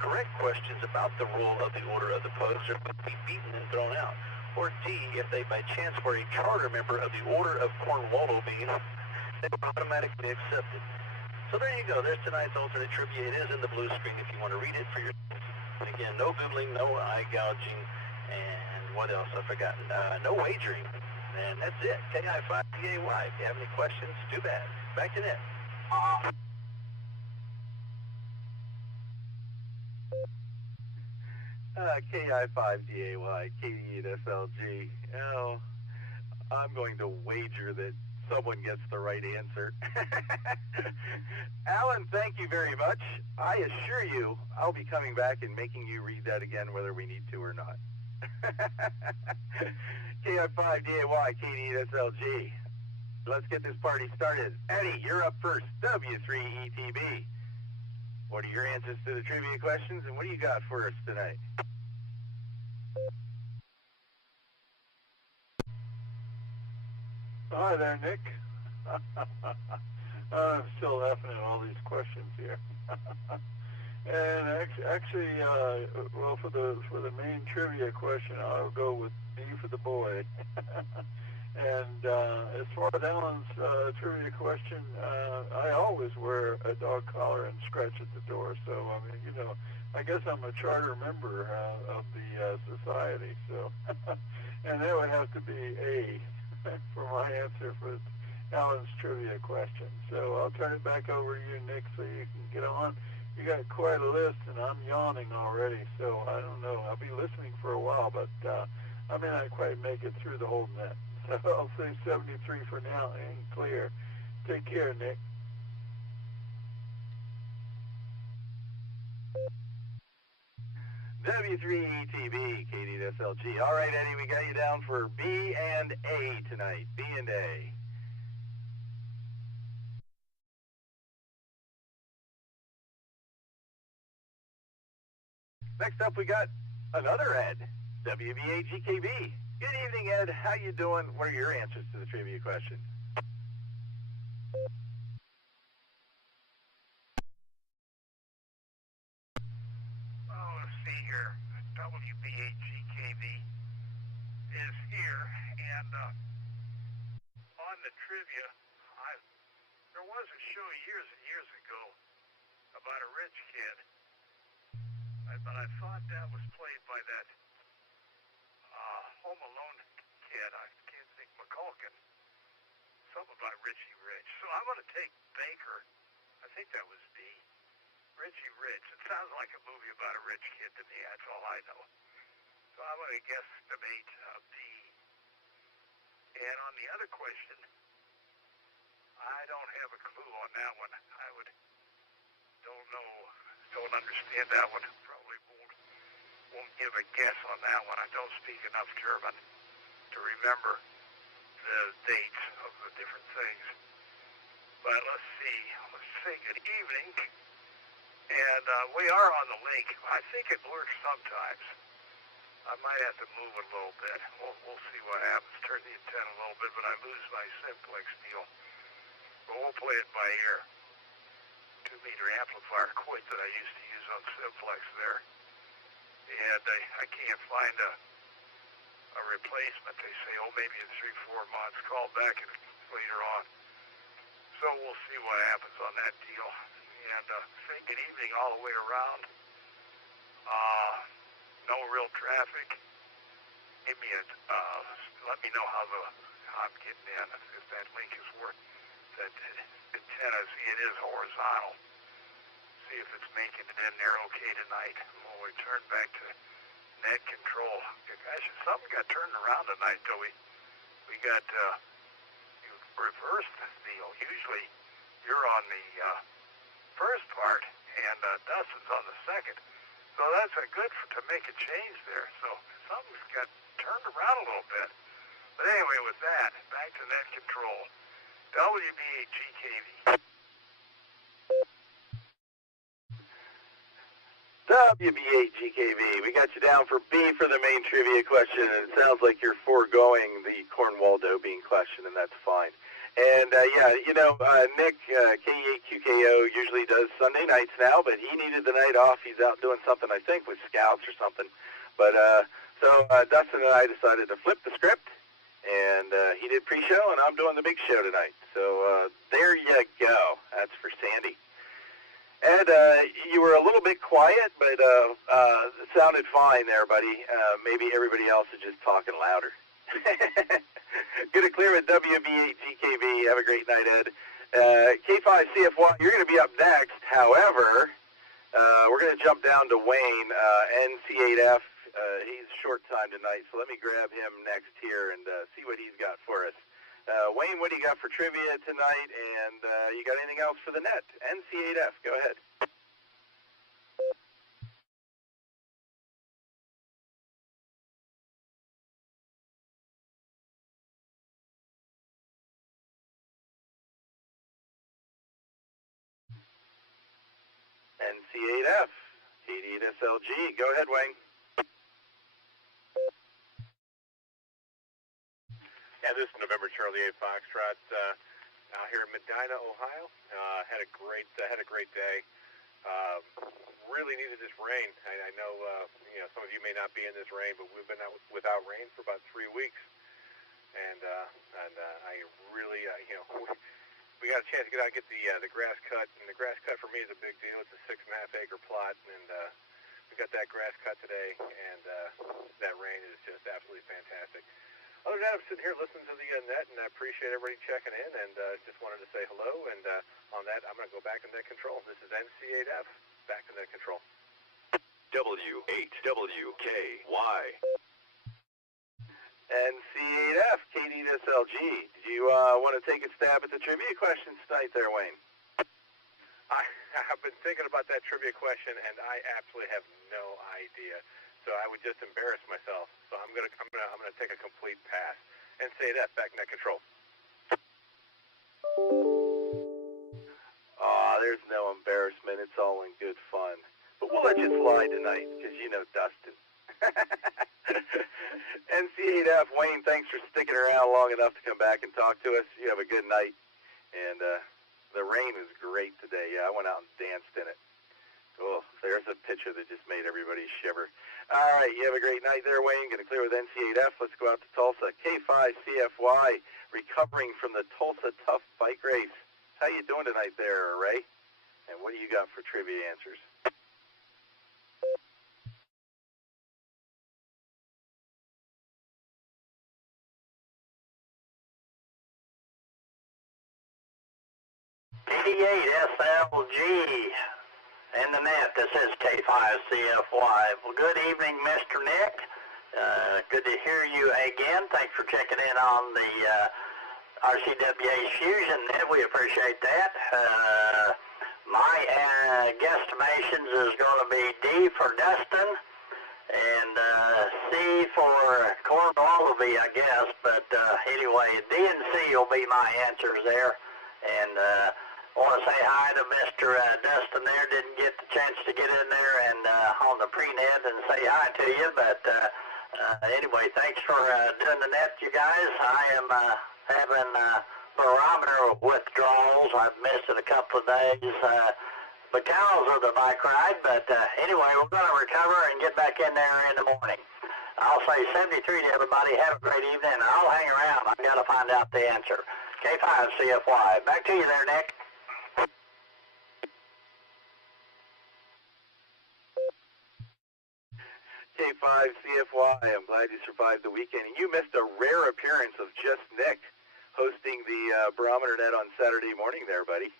correct questions about the rule of the Order of the Pugs or would be beaten and thrown out. Or D, if they by chance were a charter member of the Order of Cornwaldo bean, they were automatically accepted. So there you go. There's tonight's alternate trivia. It is in the blue screen if you want to read it for yourself. And again, no googling, no eye gouging, and what else? I've forgotten. No wagering. And that's it. KI5DAY. If you have any questions, too bad. Back to Nick. KI5DAY, KD8SLG. Oh, I'm going to wager that someone gets the right answer. Alan, thank you very much. I assure you I'll be coming back and making you read that again whether we need to or not. KI5DAY, KD8SLG. Let's get this party started. Eddie, you're up first. W3ETB. What are your answers to the trivia questions, and what do you got for us tonight? Hi there, Nick. I'm still laughing at all these questions here. And actually, well, for the main trivia question, I'll go with B for the boy. And as far as Alan's trivia question, I always wear a dog collar and scratch at the door. So, I mean, you know, I guess I'm a charter member of the society. So, and that would have to be A for my answer for Alan's trivia question. So I'll turn it back over to you, Nick, so you can get on. You got quite a list, and I'm yawning already. So I don't know. I'll be listening for a while, but I may not quite make it through the whole net. So I'll say 73 for now and clear. Take care, Nick. W3ETB, KD8SLG. All right, Eddie, we got you down for B and A tonight. B and A. Next up, we got another Ed, WBAGKB. Good evening, Ed. How you doing? What are your answers to the trivia question? Oh, let's see here. WBAGKB is here, and on the trivia, there was a show years and years ago about a rich kid, but I thought that was played by that Home Alone kid. I can't think, McCulkin. Something about Richie Rich. So I'm going to take Baker. I think that was B. Richie Rich. It sounds like a movie about a rich kid to me. That's all I know. So I'm going to guesstimate B. And on the other question, I don't have a clue on that one. I don't know, don't understand that one. Probably won't give a guess on that one. I don't speak enough German to remember the dates of the different things. But let's see. Let's say good evening. And we are on the link. I think it works sometimes. I might have to move it a little bit. We'll see what happens. Turn the antenna a little bit, but I lose my simplex deal. But we'll play it by ear. 2-meter amplifier quit that I used to use on simplex there. And I can't find a replacement. They say, oh, maybe in 3-4 months. Call back later on. So we'll see what happens on that deal. And say good evening all the way around. No real traffic. Give me let me know how I'm getting in. If that link is worth that antenna. See, it is horizontal. See if it's making it in there okay tonight. We'll return back to net control. Gosh, something got turned around tonight, though. We got you reversed the deal. Usually you're on the first part and Dustin's on the second. So that's a good to make a change there. So something's got turned around a little bit. But anyway, with that, back to net control. WBAGKB. WB8GKB, we got you down for B for the main trivia question, and it sounds like you're foregoing the Cornwall Dobine question, and that's fine. And, yeah, you know, Nick, KE8QKO usually does Sunday nights now, but he needed the night off. He's out doing something, I think, with Scouts or something. But, so Dustin and I decided to flip the script And he did pre-show, and I'm doing the big show tonight. So there you go. That's for Sandy. Ed, you were a little bit quiet, but it sounded fine there, buddy. Maybe everybody else is just talking louder. Good to clear with WB8GKB. Have a great night, Ed. K5CFY, you're going to be up next. However, we're going to jump down to Wayne, NC8F. He's short time tonight, so let me grab him next here and see what he's got for us. Wayne, what do you got for trivia tonight? And you got anything else for the net? NC8F, go ahead. NC8F, TD8SLG. Go ahead, Wayne. Yeah, this is November Charlie 8 Foxtrot out here in Medina, Ohio. Had a great day. Really needed this rain. I know some of you may not be in this rain, but we've been out without rain for about 3 weeks, and I really we got a chance to get out and get the grass cut, and the grass cut for me is a big deal. It's a 6.5 acre plot, and we got that grass cut today, and that rain is just absolutely fantastic. Other than that, I'm sitting here listening to the net, and I appreciate everybody checking in, and just wanted to say hello, and on that, I'm going to go back to net control. This is NC8F, back to net control. W8WKY. NC8F, KD8SLG. Do you want to take a stab at the trivia questions tonight there, Wayne? I've been thinking about that trivia question, and I absolutely have no idea. So I would just embarrass myself. So I'm gonna take a complete pass and say that back net control. There's no embarrassment. It's all in good fun. But we'll let you slide tonight because you know Dustin. NC8F, Wayne, thanks for sticking around long enough to come back and talk to us. You have a good night. And the rain was great today. Yeah, I went out and danced in it. Oh, there's a picture that just made everybody shiver. All right, you have a great night there, Wayne. Going to clear with NC8F. Let's go out to Tulsa. K5CFY, recovering from the Tulsa Tough Bike Race. How you doing tonight there, Ray? And what do you got for trivia answers? KD8SLG. In the net, this is K5CFY. Well, good evening, Mr. Nick. Good to hear you again. Thanks for checking in on the RCWA Fusion net. We appreciate that. My guesstimations is going to be D for Dustin and C for Cornwall-Wallaby, I guess. But anyway, D and C will be my answers there. And I want to say hi to Mr. Dustin there. Didn't get the chance to get in there and on the pre-net and say hi to you. But anyway, thanks for doing the net, you guys. I am having barometer withdrawals. I've missed it a couple of days because of the bike ride. But anyway, we're going to recover and get back in there in the morning. I'll say 73 to everybody. Have a great evening. I'll hang around. I've got to find out the answer. K5CFY. Back to you there, Nick. K5CFY, I'm glad you survived the weekend. And you missed a rare appearance of just Nick hosting the barometer net on Saturday morning there, buddy.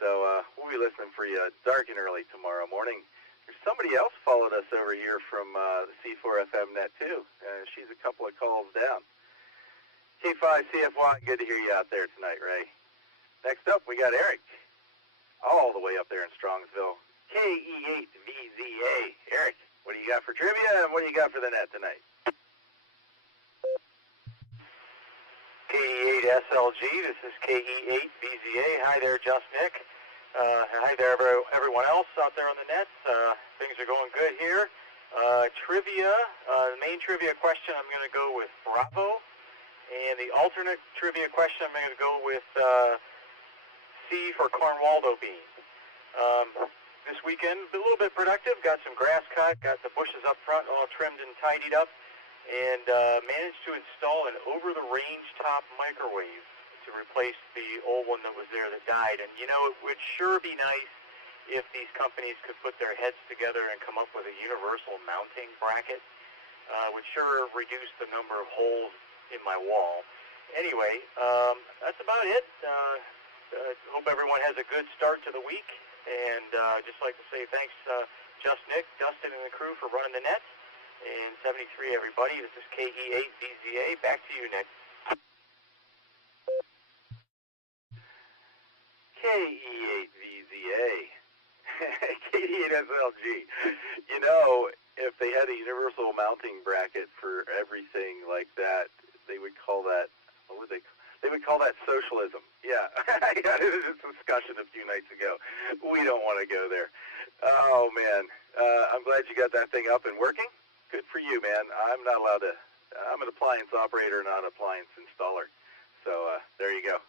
So we'll be listening for you dark and early tomorrow morning. There's somebody else followed us over here from the C4FM net too. She's a couple of calls down. K5CFY, good to hear you out there tonight, Ray. Next up, we got Eric, all the way up there in Strongsville. KE8VZA. Eric, what do you got for trivia, and what do you got for the net tonight? KE8SLG, this is KE8VZA. Hi there, Just Nick. Hi there, everyone else out there on the net. Things are going good here. Trivia, the main trivia question, I'm going to go with Bravo. And the alternate trivia question, I'm going to go with C for Cornwaldo bean. This weekend, a little bit productive. Got some grass cut, got the bushes up front all trimmed and tidied up. and managed to install an over-the-range top microwave to replace the old one that was there that died. And you know, it would sure be nice if these companies could put their heads together and come up with a universal mounting bracket. Would sure reduce the number of holes in my wall. Anyway, that's about it. Hope everyone has a good start to the week, and just like to say thanks, Nick, Dustin, and the crew for running the net. And 73, everybody. This is KE8VZA. Back to you, Nick. KE8VZA. KD8SLG. You know, if they had a universal mounting bracket for everything like that, they would call that, what would they call that socialism. Yeah. I had this discussion a few nights ago. We don't want to go there. Oh, man. I'm glad you got that thing up and working. Good for you, man. I'm not allowed to. I'm an appliance operator, not an appliance installer. So there you go.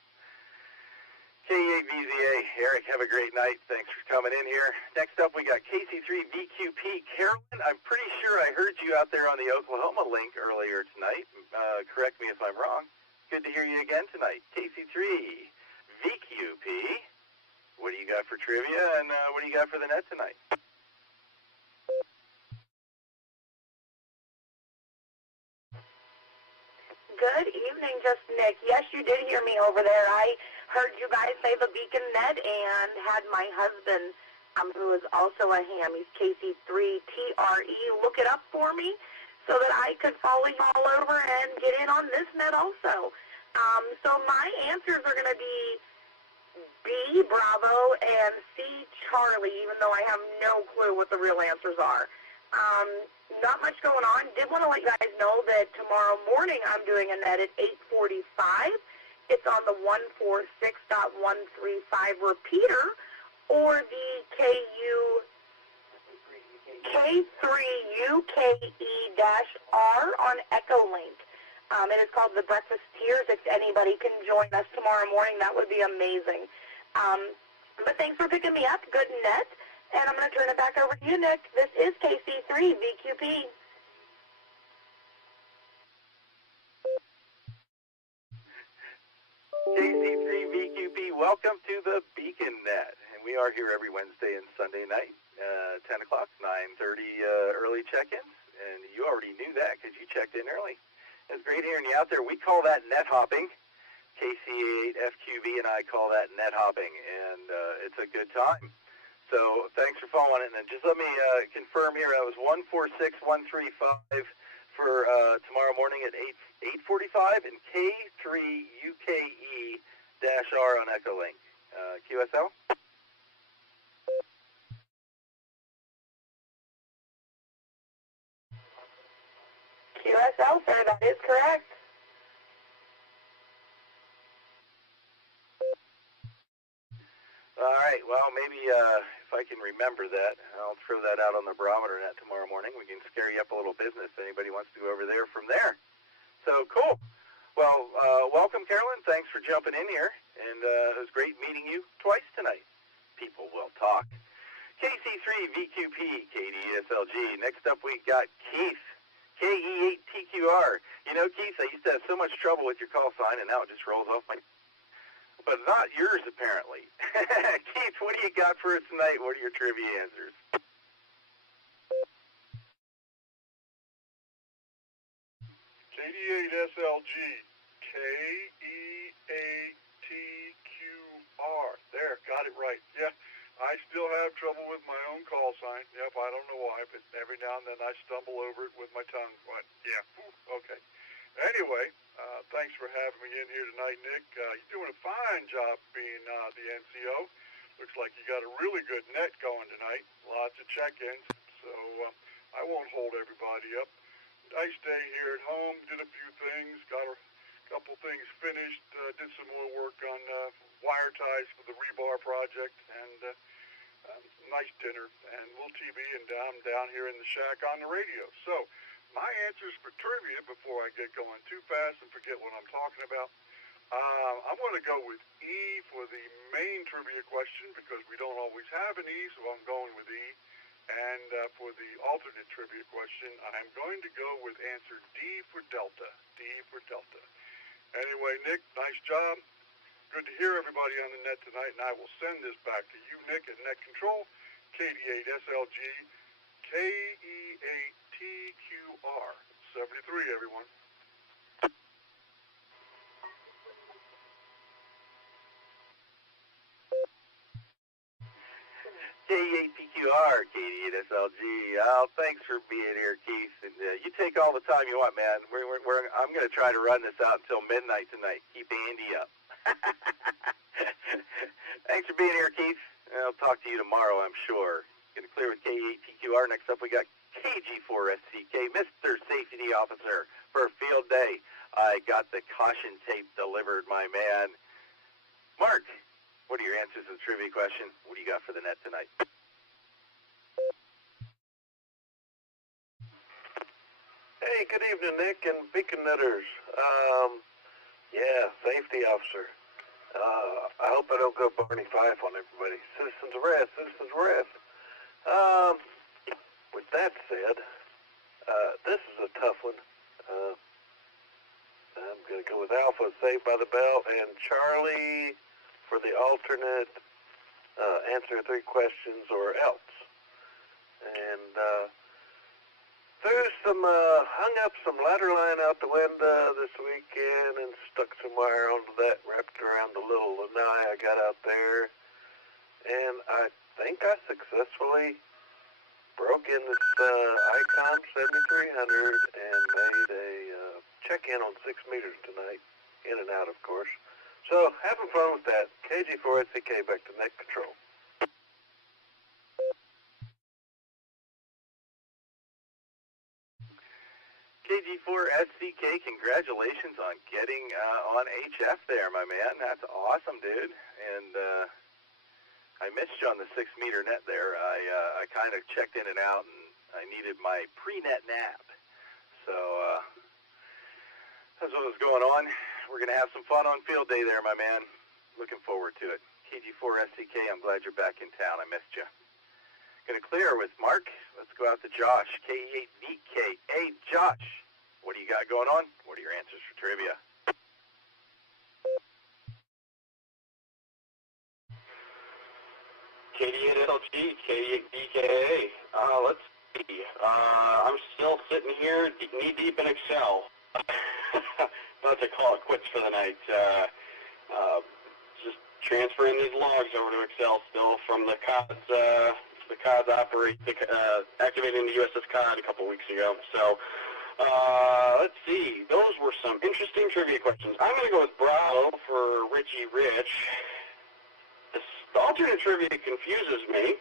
K8VZA, Eric, have a great night. Thanks for coming in here. Next up, we got KC3VQP. Carolyn, I'm pretty sure I heard you out there on the Oklahoma link earlier tonight. Correct me if I'm wrong. Good to hear you again tonight. KC3VQP, what do you got for trivia, and what do you got for the net tonight? Good evening, just Nick. Yes, you did hear me over there. I heard you guys say the Beacon Net and had my husband, who is also a ham, he's KC3TRE, look it up for me so that I could follow you all over and get in on this net also. So my answers are going to be B, Bravo, and C, Charlie, even though I have no clue what the real answers are. Not much going on. Did want to let you guys know that tomorrow morning I'm doing a net at 8:45. It's on the 146.135 repeater or the K3UKE-R on Echolink. It is called the Breakfast Tears. If anybody can join us tomorrow morning, that would be amazing. But thanks for picking me up. Good net. And I'm going to turn it back over to you, Nick. This is KC3VQP. KC3VQP, welcome to the Beacon Net. And we are here every Wednesday and Sunday night, 10 o'clock, 9:30 early check-ins. And you already knew that because you checked in early. It's great hearing you out there. We call that net hopping. KC8FQV and I call that net hopping. And it's a good time. So thanks for following it. And just let me confirm here, that was 146.135 for tomorrow morning at 8:45 and K3UKE-R on Echolink. QSL? QSL, sir, that is correct. All right, well, maybe if I can remember that, I'll throw that out on the barometer net tomorrow morning. We can scare you up a little business if anybody wants to go over there from there. So, cool. Well, welcome, Carolyn. Thanks for jumping in here, and it was great meeting you twice tonight. People will talk. KC3VQP, KDSLG. Next up, we got Keith, KE8TQR. You know, Keith, I used to have so much trouble with your call sign, and now it just rolls off my... But not yours, apparently. Keith, what do you got for us tonight? What are your trivia answers? KD8SLG, KE8TQR. There, got it right. Yeah, I still have trouble with my own call sign. Yep, I don't know why, but every now and then I stumble over it with my tongue. But yeah, okay. Anyway, thanks for having me in here tonight, Nick. You're doing a fine job being the NCO. Looks like you got a really good net going tonight. Lots of check-ins, so I won't hold everybody up. Nice day here at home. Did a few things. Got a couple things finished. Did some more work on wire ties for the rebar project, and nice dinner and a little TV, and down here in the shack on the radio. So my answers for trivia, before I get going too fast and forget what I'm talking about, I'm going to go with E for the main trivia question because we don't always have an E, so I'm going with E. And for the alternate trivia question, I'm going to go with answer D for Delta. D for Delta. Anyway, Nick, nice job. Good to hear everybody on the net tonight, and I will send this back to you, Nick, at Net Control, KD8SLG, KE8TQR, 73, everyone. KE8PQR, KD8SLG. Oh, thanks for being here, Keith. And you take all the time you want, man. I'm going to try to run this out until midnight tonight. Keep Andy up. Thanks for being here, Keith. I'll talk to you tomorrow, I'm sure. Going to clear with KE8PQR. Next up, we got KG4SCK, Mr. Safety Officer for field day. I got the caution tape delivered, my man. Mark, what are your answers to the trivia question? What do you got for the net tonight? Hey, good evening, Nick and Beacon Netters. Yeah, safety officer. I hope I don't go Barney Fife on everybody. Citizens arrest, citizens arrest. With that said, this is a tough one. I'm going to go with Alpha, Saved by the Bell, and Charlie for the alternate answer 3 questions or else. And threw some, hung up some ladder line out the window this weekend and stuck some wire onto that, wrapped around the little lanai I got out there. And I think I successfully broke in this Icon 7300 and made a check-in on 6 meters tonight, in and out, of course. So, having fun with that. KG4SCK back to Net Control. KG4SCK, congratulations on getting on HF there, my man. That's awesome, dude. And I missed you on the 6 meter net there. I kind of checked in and out, and I needed my pre-net nap. So that's what was going on. We're going to have some fun on field day there, my man. Looking forward to it. KG4SCK, I'm glad you're back in town. I missed you. Going to clear with Mark. Let's go out to Josh, KE8VK. Hey, Josh, what do you got going on? What are your answers for trivia? KD8SLG, KD8VKA. Let's see. I'm still sitting here knee-deep in Excel. About to call it quits for the night. Just transferring these logs over to Excel still from the CODs. The CODs activating the USS COD a couple weeks ago. So, let's see. Those were some interesting trivia questions. I'm going to go with Bravo for Richie Rich. The alternate trivia confuses me.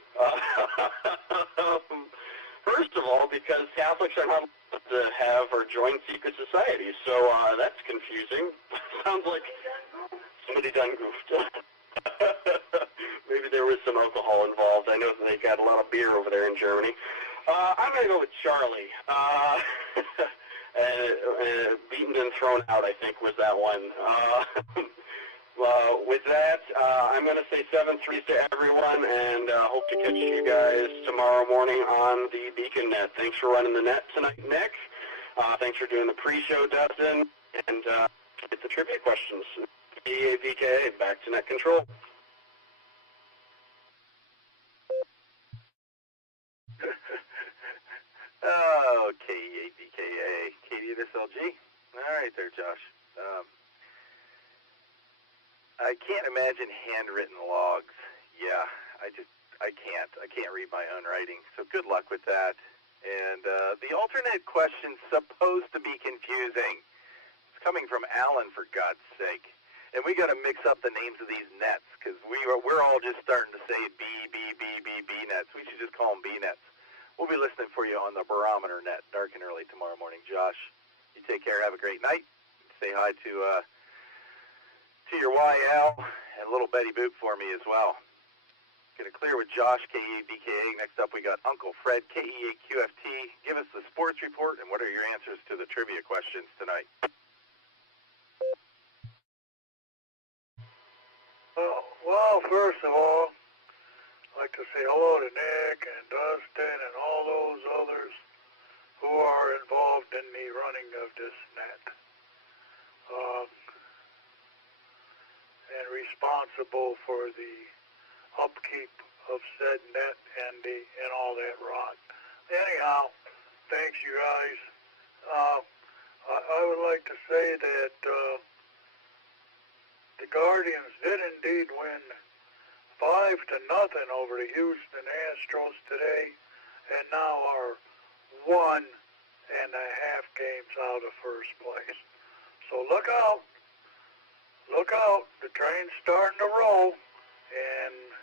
First of all, because Catholics are not allowed to have or join secret societies, so that's confusing. Sounds like somebody done goofed. Maybe there was some alcohol involved. I know that they got a lot of beer over there in Germany. I'm going to go with Charlie. Beaten and thrown out, I think, was that one. With that, I'm going to say 7-3 to everyone, and hope to catch you guys tomorrow morning on the Beacon Net. Thanks for running the net tonight, Nick. Thanks for doing the pre-show, Dustin. And get the trivia questions. KE8VKA, back to Net Control. Oh, KE8VKA, KD8SLG. All right there, Josh. I can't imagine handwritten logs. Yeah, I can't read my own writing. So good luck with that. And the alternate question's supposed to be confusing. It's coming from Alan, for God's sake. And we got to mix up the names of these nets because we're all just starting to say B nets. We should just call them B nets. We'll be listening for you on the barometer net, dark and early tomorrow morning. Josh, you take care. Have a great night. Say hi to your YL and little Betty Boop for me as well. Going to clear with Josh, KE8VKA. Next up, we got Uncle Fred, KE8QFT. Give us the sports report, and what are your answers to the trivia questions tonight? Well, first of all, like like to say hello to Nick and Dustin and all those others who are involved in the running of this net and responsible for the upkeep of said net and all that rot. Anyhow, thanks you guys. I would like to say that the Guardians did indeed win 5-0 over the Houston Astros today, and now are 1.5 games out of first place. So look out. Look out. The train's starting to roll, and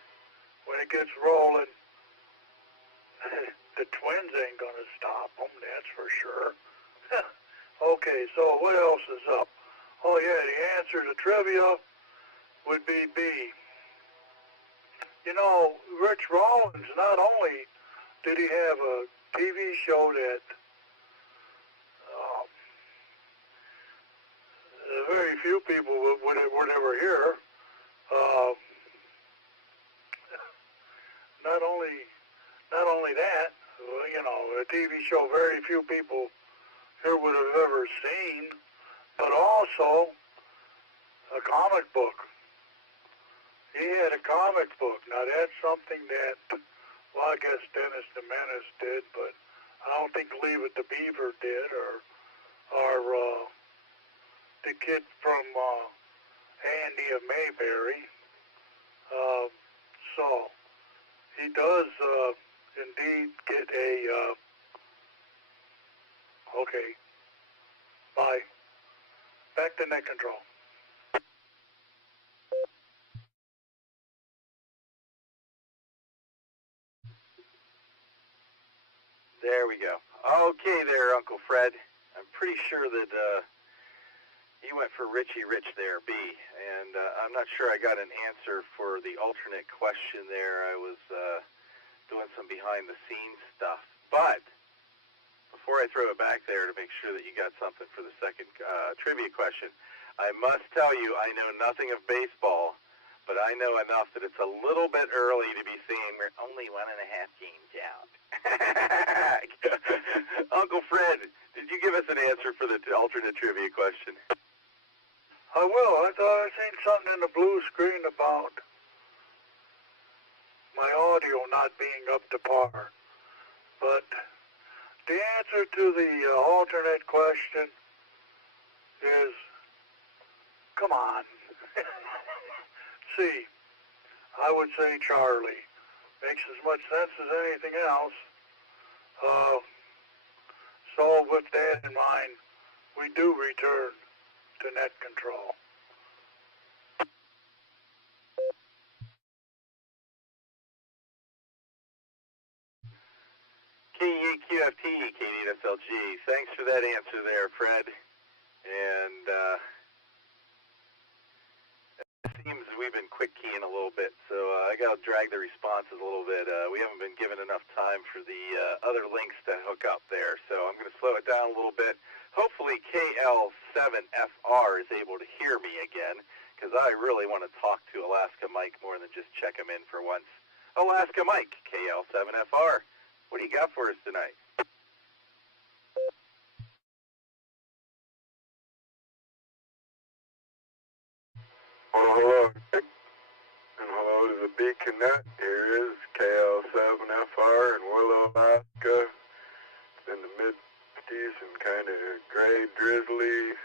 when it gets rolling, the Twins ain't going to stop them, that's for sure. Okay, so what else is up? Oh yeah, the answer to trivia would be B. You know, Rich Rollins, not only did he have a TV show that very few people would ever hear, not only that, you know, a TV show very few people here would have ever seen, but also a comic book. He had a comic book. Now that's something that, well, I guess Dennis the Menace did, but I don't think Leave It to Beaver did, or the kid from Andy of Mayberry. So he does indeed get a. Okay. Bye. Back to net control. There we go. Okay there, Uncle Fred. I'm pretty sure that you went for Richie Rich there, B. And I'm not sure I got an answer for the alternate question there. I was doing some behind-the-scenes stuff. But before I throw it back there to make sure that you got something for the second trivia question, I must tell you I know nothing of baseball, but I know enough that it's a little bit early to be saying we're only 1.5 games out. Uncle Fred, did you give us an answer for the alternate trivia question? I will. I thought I seen something in the blue screen about my audio not being up to par. But the answer to the alternate question is, come on. C. I would say Charlie. Makes as much sense as anything else. So with that in mind, we do return to net control. KEQFT, KDSLG, thanks for that answer there, Fred. And it seems we've been quick keying a little bit, so I got to drag the responses a little bit. We haven't been given enough time for the other links to hook up there, so I'm going to slow it down a little bit. Hopefully KL7FR is able to hear me again, because I really want to talk to Alaska Mike more than just check him in for once. Alaska Mike, KL7FR, what do you got for us tonight? Well, hello, Nick, and hello to the Beacon Net. Here is KL7FR in Willow, Alaska. It's in the mid-50s and kind of gray, drizzly,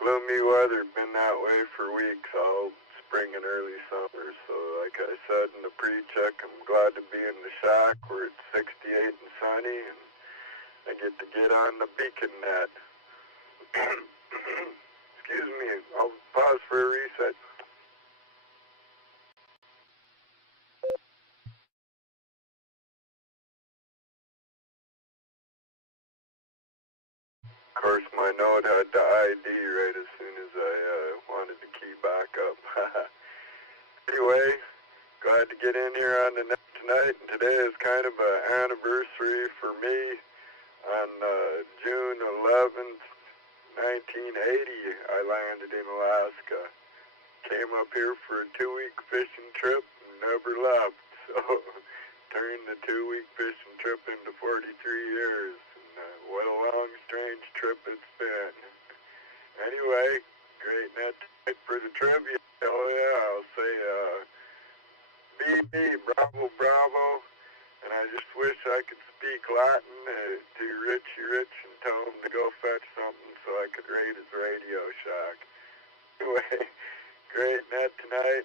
gloomy weather. Been that way for weeks, all spring and early summer. So like I said in the pre-check, I'm glad to be in the shack where it's 68 and sunny, and I get on the Beacon Net. Excuse me, I'll pause for a reset. Of course, my note had the ID right as soon as I wanted to key back up. Anyway, glad to get in here on the net tonight, and today is kind of an anniversary for me. On June 11th, 1980, I landed in Alaska. Came up here for a 2-week fishing trip and never left. So, turned the 2-week fishing trip into 43 years. And what a long, strange trip it's been. Anyway, great net for the trivia. Oh yeah, I'll say BB, bravo, bravo. And I just wish I could speak Latin to Richie Rich and tell him to go fetch something so I could raid his Radio Shack. Anyway, great net tonight.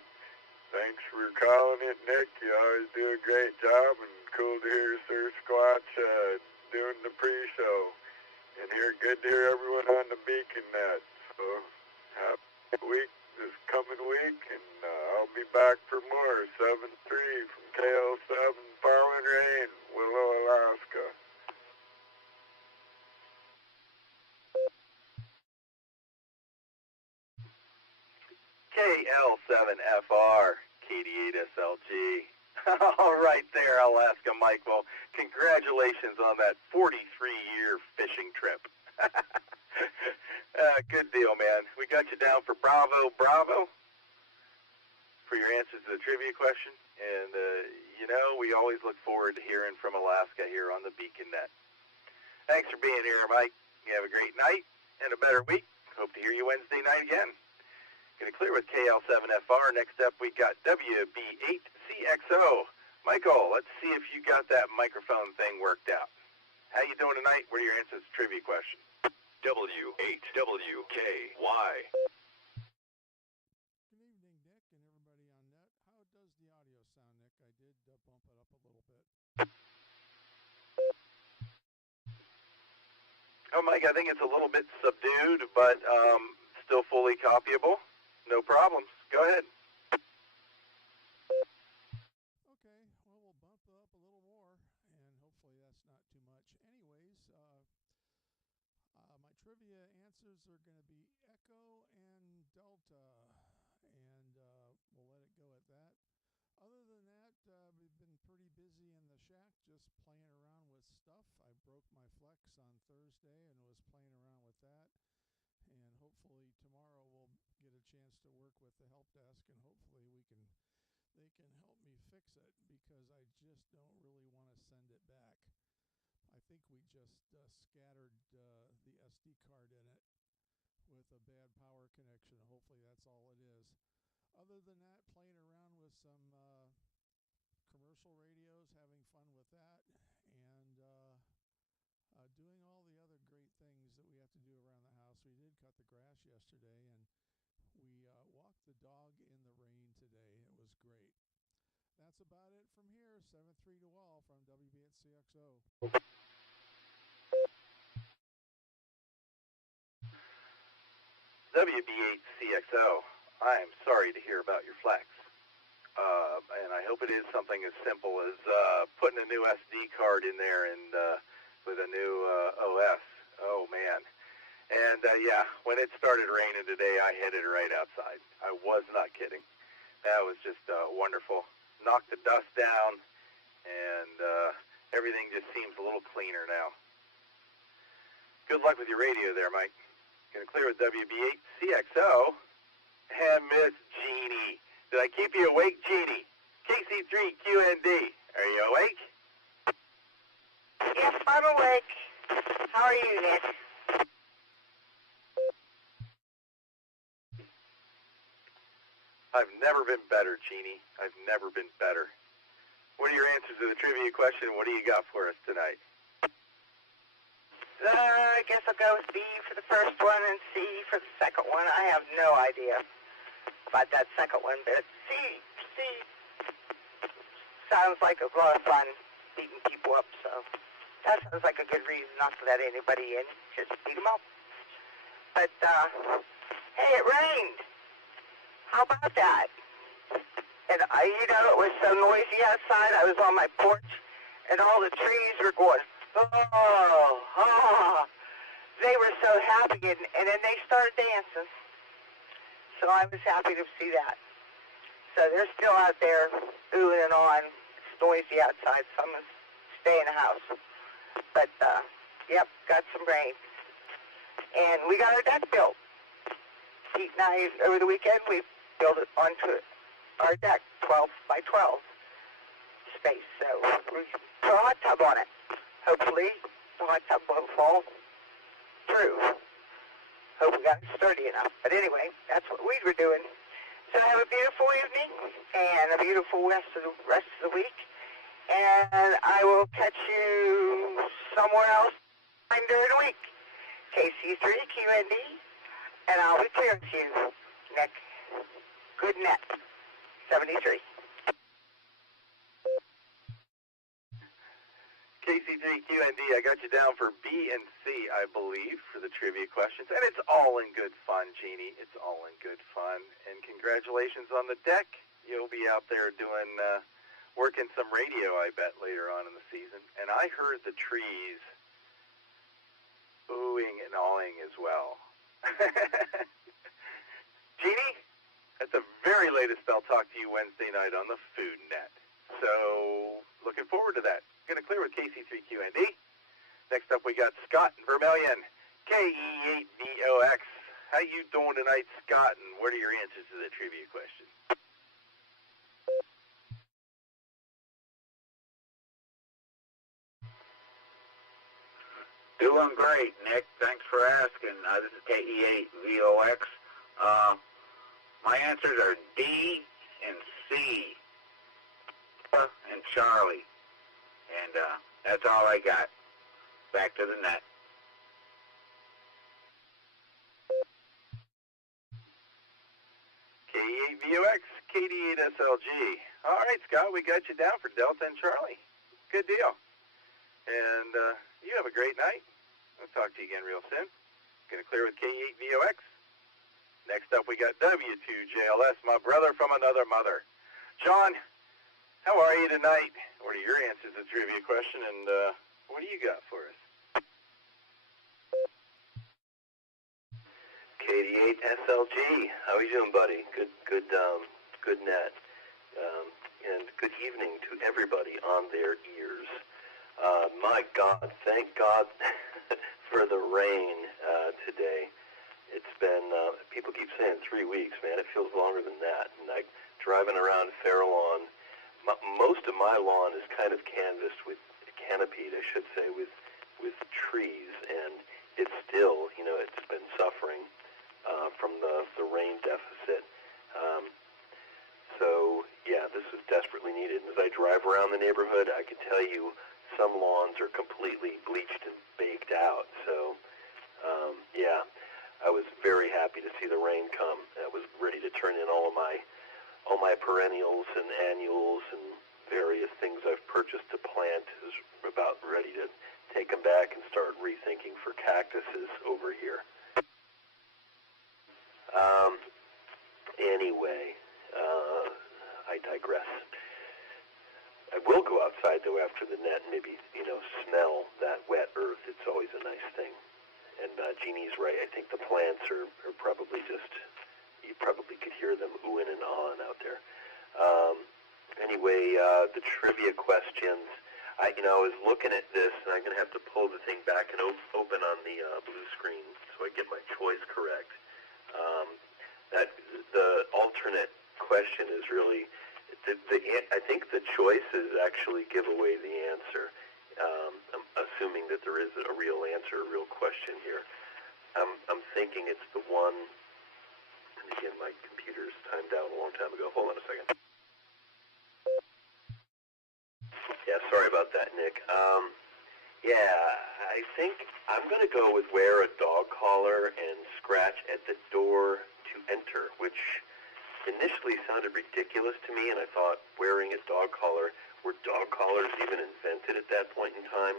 Thanks for calling it, Nick. You always do a great job, and cool to hear Sir Squatch doing the pre-show. And good to hear everyone on the Beacon Net. So, happy week this coming week, and I'll be back for more. 7-3 from KL7, Falling Rain, Willow, Alaska. KL7FR, KD8SLG. All right there, Alaska Mike. Well, congratulations on that 43-year fishing trip. Good deal, man. We got you down for bravo, bravo for your answers to the trivia question. And, we always look forward to hearing from Alaska here on the Beacon Net. Thanks for being here, Mike. You have a great night and a better week. Hope to hear you Wednesday night again. Going to clear with KL7FR. Next up, we got WB8CXO. Michael, let's see if you got that microphone thing worked out. How you doing tonight? What are your answers to the trivia question? W8WKY. Good evening, Nick, and everybody on net. How does the audio sound, Nick? I did bump it up a little bit. Oh, Mike, I think it's a little bit subdued, but still fully copyable. No problems. Go ahead. Okay, well, we'll bump it up a little more, and hopefully that's not too much. Anyways, my trivia answers are going to be Echo and Delta, and we'll let it go at that. Other than that, we've been pretty busy in the shack just playing around with stuff. I broke my Flex on Thursday and was playing around with that. And hopefully tomorrow we'll get a chance to work with the help desk, and hopefully they can help me fix it, because I just don't really want to send it back. I think we just scattered the SD card in it with a bad power connection. Hopefully that's all it is. Other than that, playing around with some commercial radios, having fun with that, and doing all the other great things that we have to do around the house. We did cut the grass yesterday, and we walked the dog in the rain today. It was great. That's about it from here. 7-3 to all from WB8CXO. WB8CXO, I am sorry to hear about your Flex. And I hope it is something as simple as putting a new SD card in there and with a new OS. Oh, man. And, yeah, when it started raining today, I headed right outside. I was not kidding. That was just wonderful. Knocked the dust down, and everything just seems a little cleaner now. Good luck with your radio there, Mike. Going to clear with WB8CXO. And Miss Jeannie. Did I keep you awake, Jeannie? KC3QND. Are you awake? Yes, I'm awake. How are you, Nick? I've never been better, Jeannie. I've never been better. What are your answers to the trivia question? What do you got for us tonight? I guess I'll go with B for the first one and C for the second one. I have no idea about that second one, but C sounds like a lot of fun beating people up, so that sounds like a good reason not to let anybody in. Just beat them up. But, hey, it rained. How about that? And it was so noisy outside. I was on my porch, and all the trees were going, oh. They were so happy, and then they started dancing. So I was happy to see that. So they're still out there oohing and on. It's noisy outside, so I'm going to stay in the house. But, yep, got some rain. And we got our deck built. Pete and I, over the weekend, we built it onto our deck, 12 by 12. space. So we put a hot tub on it. Hopefully the hot tub won't fall through. Hope we got it sturdy enough. But anyway, that's what we were doing. So have a beautiful evening and a beautiful rest of the week. And I will catch you somewhere else during the week. KC3QND, and I'll be clear to you, Nick. Good net. 73. KC3QND, I got you down for B and C, I believe, for the trivia questions. And it's all in good fun, Jeannie. It's all in good fun. And congratulations on the deck. You'll be out there doing, working some radio, I bet, later on in the season. And I heard the trees oohing and awing as well. Jeannie, at the very latest, I'll talk to you Wednesday night on the Food Net. So, looking forward to that. Going to clear with KC3QND. Next up, we got Scott in Vermilion, KE8VOX. How you doing tonight, Scott? And what are your answers to the trivia question? Doing great, Nick. Thanks for asking. This is KE8VOX. My answers are D and C and Charlie. And that's all I got. Back to the net. KE8VOX, KD8SLG. All right, Scott, we got you down for Delta and Charlie. Good deal. And you have a great night. I'll talk to you again real soon. Going to clear with KE8VOX. Next up, we got W2JLS, my brother from another mother. John, how are you tonight? What are your answers to the trivia question, and what do you got for us? KD8SLG, how are you doing, buddy? Good net. And good evening to everybody on their ears. My God, thank God for the rain today. It's been, people keep saying 3 weeks, man. It feels longer than that. And driving around Fairlawn, most of my lawn is kind of canvassed with, canopied, I should say, with trees. And it's still, it's been suffering from the rain deficit. So, yeah, this is desperately needed. And as I drive around the neighborhood, I can tell you some lawns are completely bleached and baked out. So, yeah, I was very happy to see the rain come. I was ready to turn in all my perennials and annuals and various things I've purchased to plant. Is about ready to take them back and start rethinking for cactuses over here. Anyway, I digress. I will go outside, though, after the net and maybe, smell that wet earth. It's always a nice thing. And Jeannie's right. I think the plants are probably just, you probably could hear them oohing and ahhing out there. Anyway, the trivia questions. I was looking at this, and I'm going to have to pull the thing back and open on the blue screen so I get my choice correct. That the alternate question is really, I think the choices actually give away the answer. I'm assuming that there is a real answer, a real question here. I'm thinking it's the one, and again, my computer's timed out a long time ago. Hold on a second. Yeah, sorry about that, Nick. Yeah, I think I'm going to go with wear a dog collar and scratch at the door to enter, which initially sounded ridiculous to me, and I thought wearing a dog collar, were dog collars even invented at that point in time?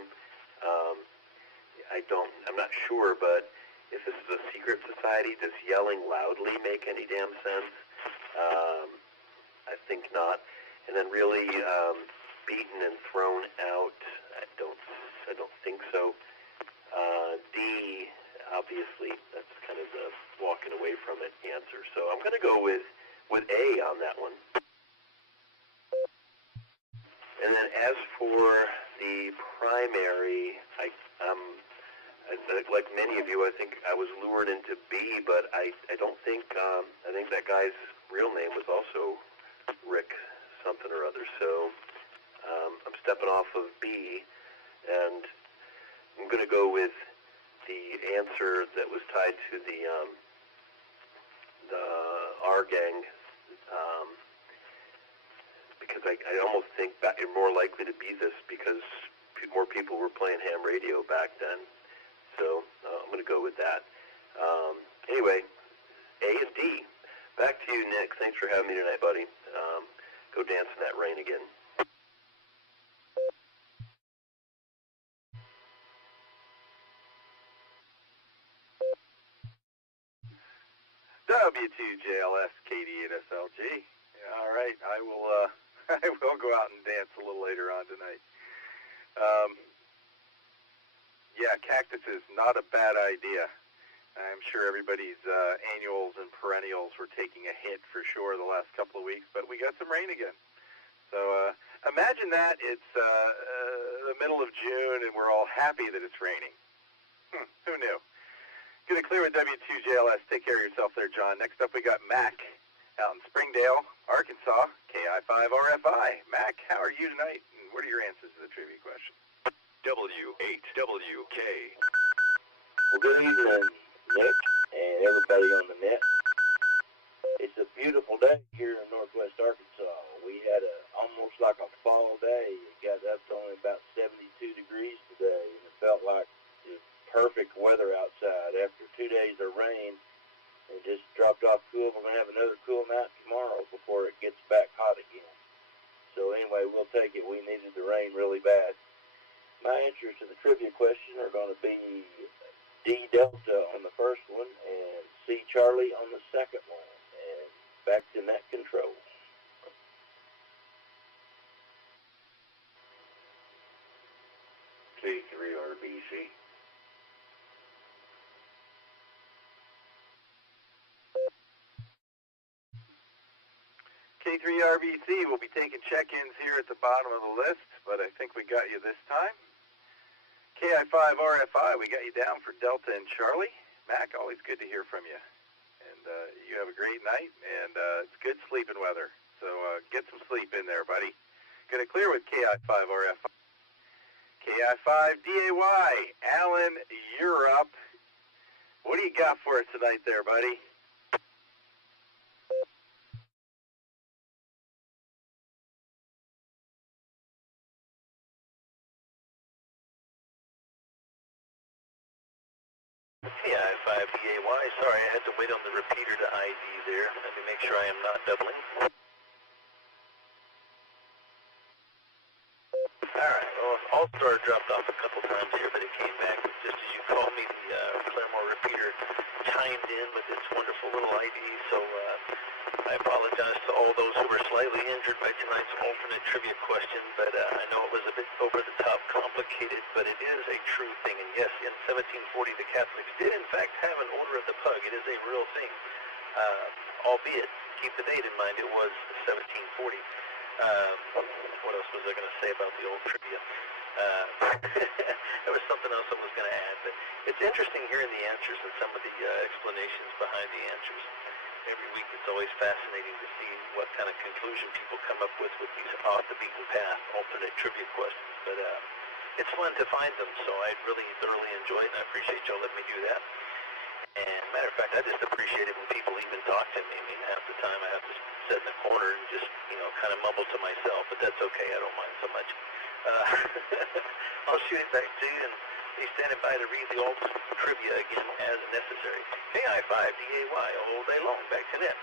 I'm not sure, but if this is a secret society, does yelling loudly make any damn sense? I think not. And then really, beaten and thrown out, I don't think so. D, obviously, that's kind of the walking away from it answer. So I'm going to go with A on that one. And then as for the primary, like many of you, I think I was lured into B, but I don't think, I think that guy's real name was also Rick something or other. So I'm stepping off of B, and I'm going to go with the answer that was tied to the R gang, because I almost think that you're more likely to be this because more people were playing ham radio back then. So I'm going to go with that. Anyway, A and D. Back to you, Nick. Thanks for having me tonight, buddy. Go dance in that rain again. W2JLS KD8SLG. All right, I will I will go out and dance a little later on tonight. Yeah, cactus is not a bad idea. I'm sure everybody's annuals and perennials were taking a hit for sure the last couple of weeks, but we got some rain again. So imagine that it's the middle of June and we're all happy that it's raining. Who knew? Going to clear with W2JLS. Take care of yourself there, John. Next up, we got Mac out in Springdale, Arkansas, KI5RFI. Mac, how are you tonight? And what are your answers to the trivia question? W8WK. Well, good evening, Nick, and everybody on the net. It's a beautiful day here in northwest Arkansas. We had almost like a fall day. It got up to only about 72 degrees today, and it felt like perfect weather outside. After 2 days of rain, it just dropped off cool. We're going to have another cool night tomorrow before it gets back hot again. So anyway, we'll take it. We needed the rain really bad. My answers to the trivia question are going to be D Delta on the first one and C Charlie on the second one. And back to net control. K3RBC. K3RBC will be taking check-ins here at the bottom of the list, but I think we got you this time. KI5RFI, we got you down for Delta and Charlie. Mac, always good to hear from you. And you have a great night, and it's good sleeping weather. So get some sleep in there, buddy. Going to clear with KI5RFI. KI5DAY, Alan, you're up. What do you got for us tonight there, buddy? KI5DAY, sorry, I had to wait on the repeater to ID there. Let me make sure I am not doubling. Alright, well, All-Star dropped off a couple times here, but it came back just as you called me. The Claremore repeater chimed in with its wonderful little ID, so I apologize to all those who were slightly injured by tonight's alternate trivia question, but I know it was a bit over-the-top complicated, but it is a true thing. And yes, in 1740, the Catholics did in fact have an Order of the Pug. It is a real thing, albeit, keep the date in mind, it was 1740. What else was I going to say about the old trivia? There was something else I was going to add, but it's interesting hearing the answers and some of the explanations behind the answers. Every week it's always fascinating to see what kind of conclusion people come up with these off-the-beaten-path alternate trivia questions. But it's fun to find them, so I really thoroughly enjoy it, and I appreciate y'all letting me do that. And matter of fact, I just appreciate it when people even talk to me. I mean, half the time I have to sit in the corner and just, kind of mumble to myself, but that's okay. I don't mind so much. I'll shoot it back to you and be standing by to read the alt trivia again as necessary. KI5DAY all day long. Back to net.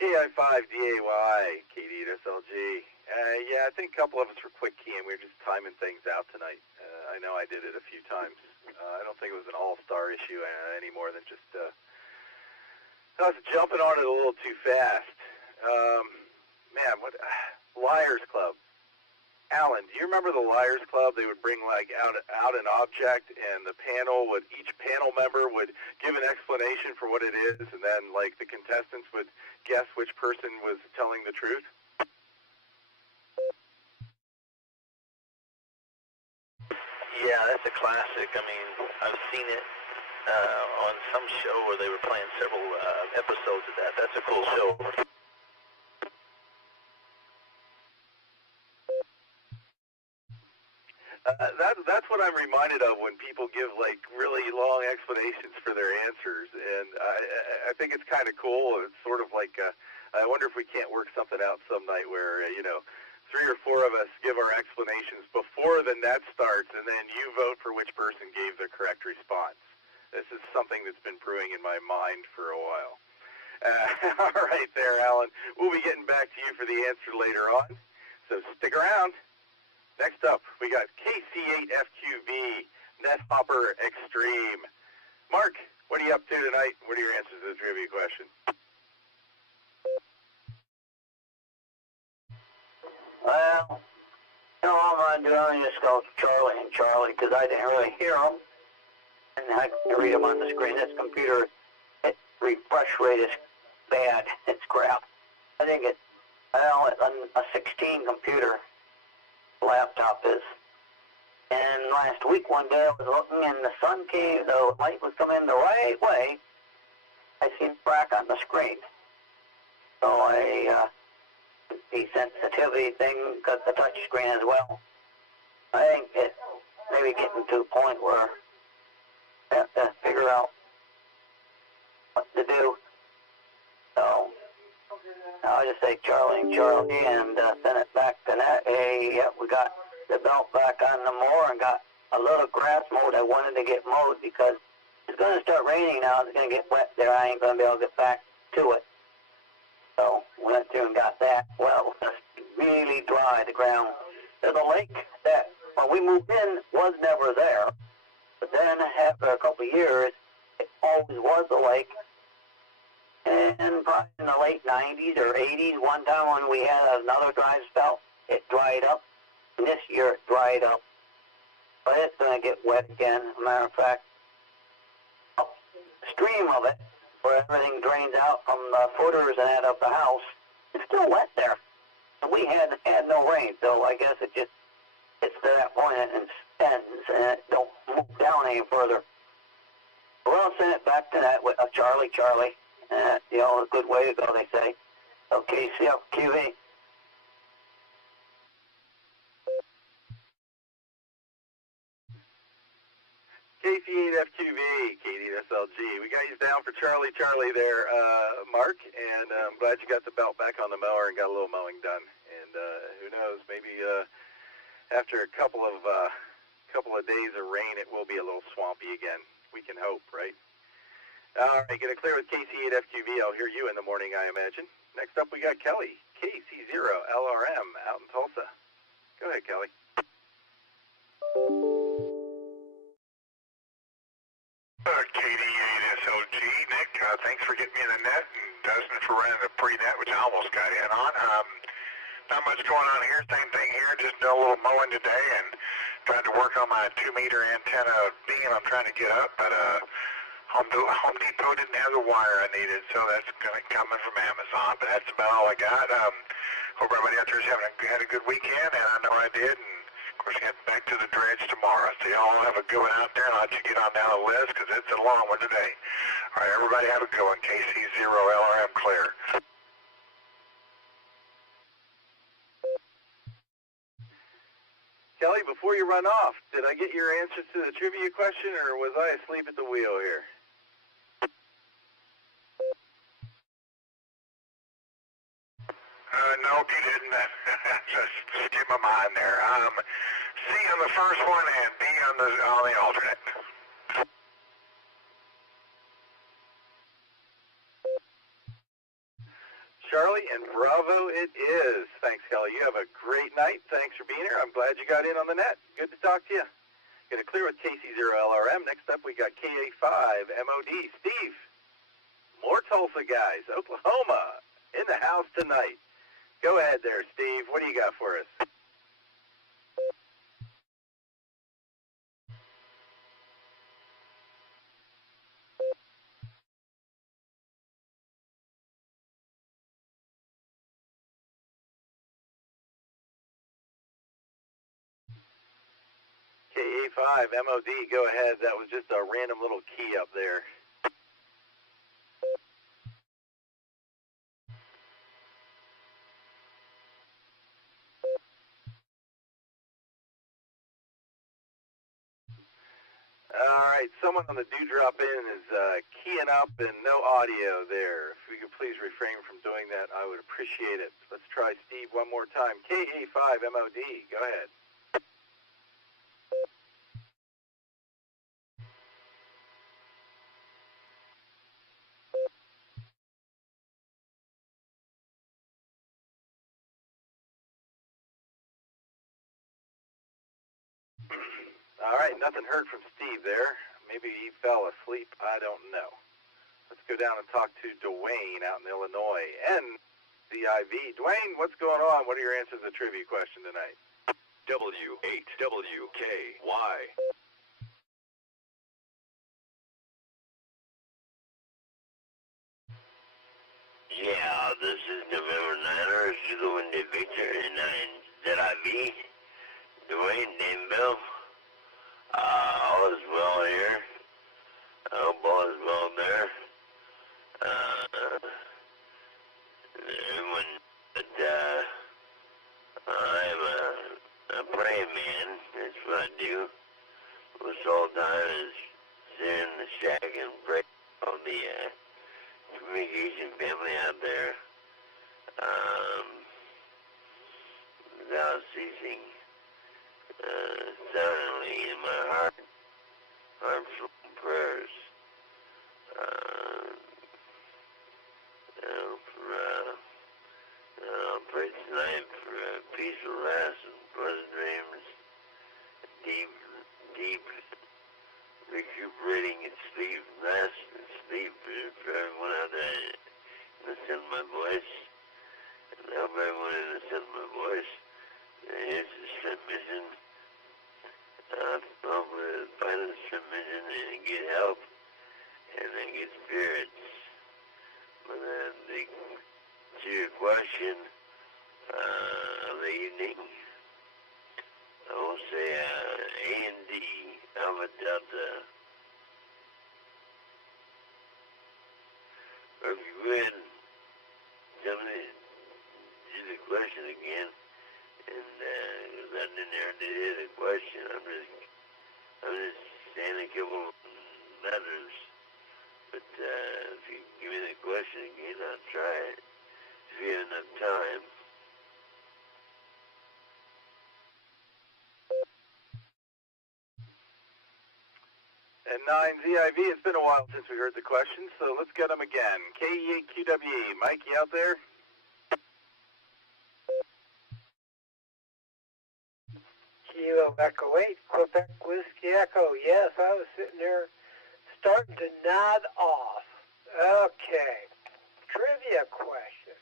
KI5DAY, KD8SLG. Yeah, I think a couple of us were quick keying. We were just timing things out tonight. I know I did it a few times. I don't think it was an all-star issue any more than just I was jumping on it a little too fast. Man, what Liars Club. Alan, do you remember the Liars Club? They would bring out an object, and each panel member would give an explanation for what it is, and then the contestants would guess which person was telling the truth. Yeah, that's a classic. I mean, I've seen it. on some show where they were playing several episodes of that. That's a cool show. That's what I'm reminded of when people give like really long explanations for their answers, and I think it's kind of cool. It's sort of like I wonder if we can't work something out some night where 3 or 4 of us give our explanations before the net starts, and then you vote for which person gave the correct response. This is something that's been brewing in my mind for a while. All right there, Alan. We'll be getting back to you for the answer later on, so stick around. Next up, we got KC8FQV, Net Hopper Extreme. Mark, what are you up to tonight? What are your answers to the trivia question? Well, all I'm doing is just go Charlie and Charlie because I didn't really hear them. And I can read them on the screen. This computer, its refresh rate is bad. It's crap. I think it's, a 16 computer laptop is. And last week one day I was looking and the sun came, the light was coming the right way. I seen a crack on the screen. So the sensitivity thing got the touch screen as well. I think it's maybe getting to a point where I have to figure out what to do. So I'll just say Charlie and Charlie and send it back to that. Hey, yeah, we got the belt back on the mower and got a little grass mowed. I wanted to get mowed because it's going to start raining now. It's going to get wet there. I ain't going to be able to get back to it. So went through and got that. Well, it was really dry, the ground. There's a lake that, when we moved in, was never there. But then after a couple of years, it always was a lake. And probably in the late 90s or 80s, one time when we had another dry spell, it dried up. And this year it dried up. But it's going to get wet again. As a matter of fact, upstream of it, where everything drains out from the footers and out of the house, it's still wet there. And we had no rain, so I guess it just gets to that point and spends and it don't move down any further. Well, I'll send it back to that with a Charlie. A good way to go, they say. Okay, CFQV. KC8FQV, KDSLG. We got you down for Charlie there, Mark, and I'm glad you got the belt back on the mower and got a little mowing done. And who knows, maybe after a couple of days of rain, it will be a little swampy again. We can hope, right? All right, get it clear with KC8FQV. I'll hear you in the morning, I imagine. Next up, we got Kelly, KC0LRM, out in Tulsa. Go ahead, Kelly. KD8SLG, Nick, thanks for getting me in the net, and Dustin for running the pre-net, which I almost got in on. Not much going on here, same thing here, just doing a little mowing today and trying to work on my 2-meter antenna beam I'm trying to get up, but Home Depot didn't have the wire I needed, so that's coming from Amazon, but that's about all I got. Hope everybody out there is had a good weekend, and I know I did, and of course head back to the dredge tomorrow. So y'all have a good one out there, and I'll let you get on down the list, because it's a long one today. All right, everybody have a good one. KC0LRM clear. Kelly, before you run off, did I get your answer to the trivia question, or was I asleep at the wheel here? Nope, you didn't. Just skip my mind there. C on the first one and B on the alternate. Charlie, and bravo it is. Thanks, Kelly. You have a great night. Thanks for being here. I'm glad you got in on the net. Good to talk to you. Get it clear with KC0LRM. Next up, we got KA5MOD. Steve, more Tulsa guys. Oklahoma, in the house tonight. Go ahead there, Steve. What do you got for us? KEA5 MOD, go ahead. That was just a random little key up there. Alright, someone on the Dewdrop in is keying up and no audio there. If we could please refrain from doing that, I would appreciate it. Let's try Steve one more time. KEA5 MOD, go ahead. Alright, nothing heard from Steve there. Maybe he fell asleep, I don't know. Let's go down and talk to Dwayne out in Illinois. NZIV. Dwayne, what's going on? What are your answers to the trivia question tonight? W8WKY. Yeah, this is November 9ers, Zulu and Victor, and 9ZIV. Dwayne Danville. All is well here. I hope all is well there. Everyone, but I'm a praying man. That's what I do. Most all the time is sit in the shack and pray on the communication family out there. Without ceasing. Silently in my heart, heartful prayers pray tonight for peaceful rest and pleasant dreams, deep recuperating and sleep, rest and sleep for everyone out there in the sound of my voice, and I hope everyone in the sound of my voice hears this transmission. Hopefully find this transmission and get help and then get spirits. But to your question of the evening, I will say A and D, Alpha Delta. Or if you would, tell me do the question again. And because I didn't hear the question, I'm just saying a couple letters. But if you give me the question again, I'll try it. If you have enough time. And 9ZIV, it's been a while since we heard the question, so let's get them again. KE8QWE, Mike, you out there? Kilo Echo 8, Quebec Whiskey Echo. Yes, I was sitting there starting to nod off. Okay. Trivia question.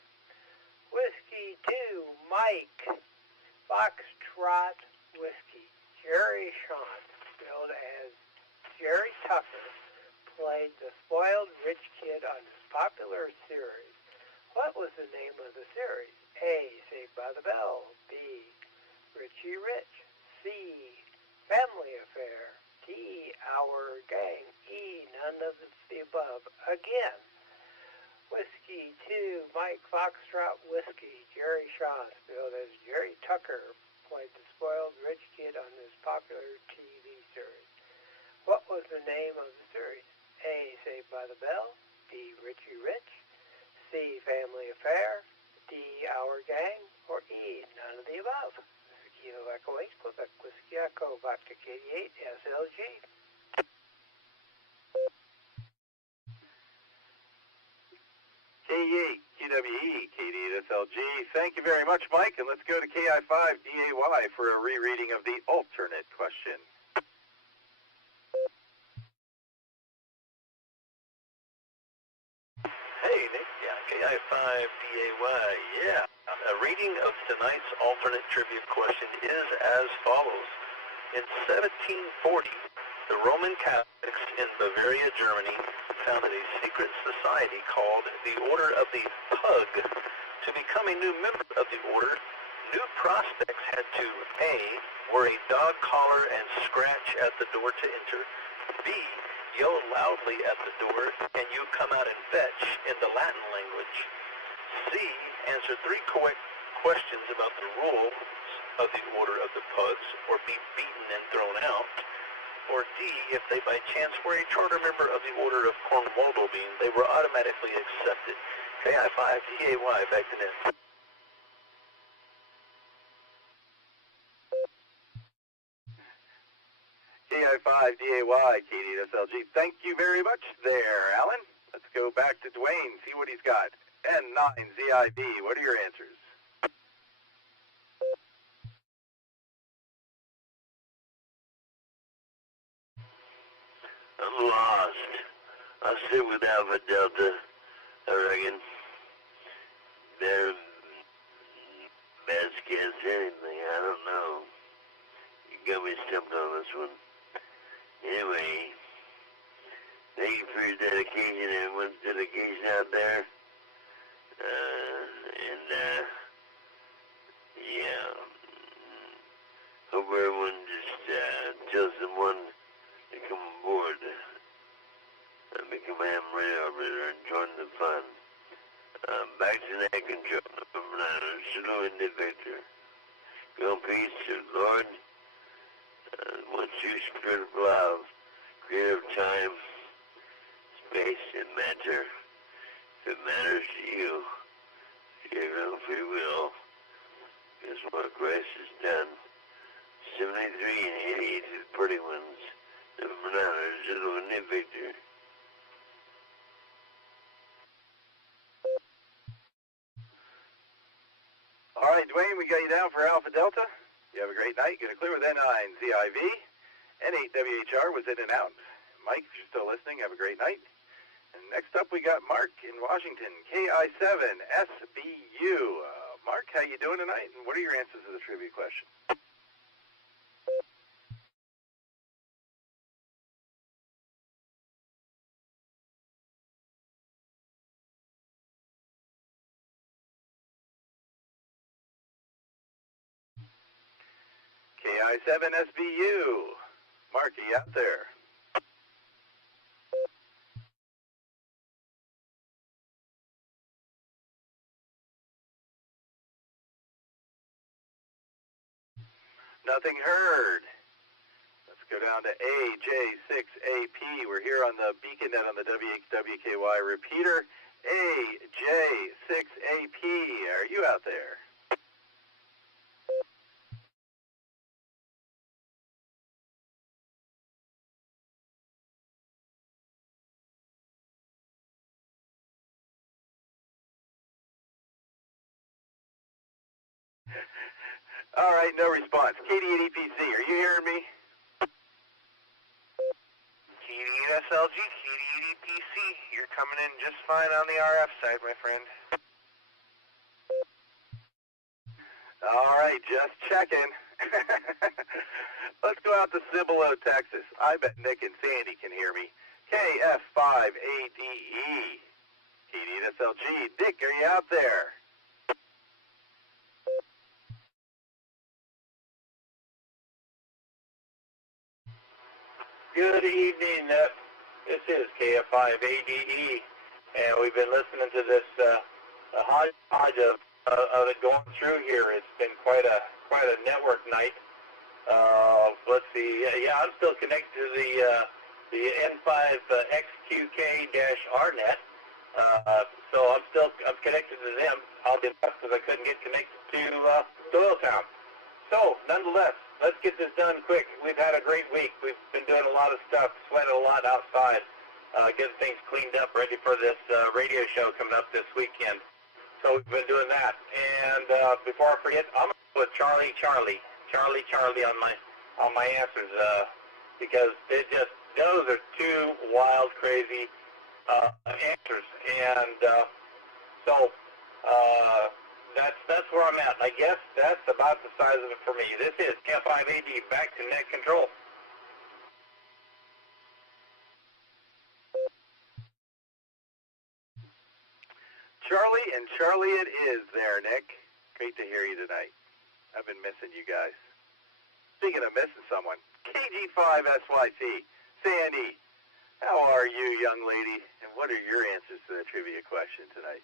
Whiskey 2, Mike, Foxtrot Whiskey. Jerry Sean, billed as Jerry Tucker, played the spoiled rich kid on his popular series. What was the name of the series? A, Saved by the Bell. B, Richie Rich. C, Family Affair. D, Our Gang. E, none of the above. Again, Whiskey 2, Mike Foxtrot Whiskey. Jerry Shaw, spelled as Jerry Tucker, played the spoiled rich kid on this popular TV series. What was the name of the series? A, Saved by the Bell. B, Richie Rich. C, Family Affair. D, Our Gang. Or E, none of the above. Kilo Echo 8, Quebec Whiskey Echo, back to KD8, SLG. KE8, QWE, KD8, SLG. Thank you very much, Mike, and let's go to KI5, DAY for a rereading of the alternate question. Hey, Nick, KI5, DAY, yeah. A reading of tonight's alternate trivia question is as follows. In 1740, the Roman Catholics in Bavaria, Germany, founded a secret society called the Order of the Pug. To become a new member of the order, New prospects had to A, wear a dog collar and scratch at the door to enter, B, yell loudly at the door, and you come out and fetch in the Latin language, C, answer 3 correct questions about the rules of the Order of the Pugs, or be beaten and thrown out, or D, if they by chance were a charter member of the Order of Cornwall being, they were automatically accepted. KI5DAY, back to net. KI5DAY, KDSLG. Thank you very much there, Alan. Let's go back to Dwayne, see what he's got. N9ZIB, what are your answers? I'm lost. I'll sit with Alpha Delta, I reckon. They're best guess anything, I don't know. You got me stumped on this one. Anyway, thank you for your dedication, everyone's dedication out there. Yeah. Hope everyone just tells someone to come aboard and become a ham radio operator and join the fun. Back to net control, number 9, salute the victor. Go in peace to the Lord. Once you spirit of love, creative time, space, and matter, if it matters to you, your own free will, is what Christ has done. 73 and 88 to the pretty ones. Number 9, salute the victor. All right, Dwayne, we got you down for Alpha Delta. You have a great night. Get a clear with N9ZIV. N8WHR was in and out. Mike, if you're still listening, have a great night. And next up, we got Mark in Washington, KI7SBU. Mark, how you doing tonight? And what are your answers to the trivia question? KI7SBU. Mark, are you out there? Nothing heard. Let's go down to AJ6AP. We're here on the BeaconNet on the WHWKY repeater. AJ6AP, are you out there? All right, no response. KD8EPC, are you hearing me? KD8SLG, KD8EPC, you're coming in just fine on the RF side, my friend. All right, just checking. Let's go out to Cibolo, Texas. I bet Nick and Sandy can hear me. KF5ADE, KD8SLG. Dick, are you out there? Good evening. This is KF5ADE, and we've been listening to this hodgepodge of it going through here. It's been quite a network night. Let's see. Yeah, I'm still connected to the N5XQK-RNet, so I'm connected to them. I'll be back because I couldn't get connected to Doylestown. So, nonetheless, let's get this done quick. We've had a great week. We've been doing a lot of stuff, sweating a lot outside, getting things cleaned up, ready for this radio show coming up this weekend. So we've been doing that. And before I forget, I'm going to put Charlie on my answers because those are two wild, crazy answers. And so that's where I'm at. I guess that's about the size of it for me. This is K5AD, back to net control. Charlie, and Charlie it is there, Nick. Great to hear you tonight. I've been missing you guys. Speaking of missing someone, KG5SYC, Sandy, how are you, young lady? And what are your answers to the trivia question tonight?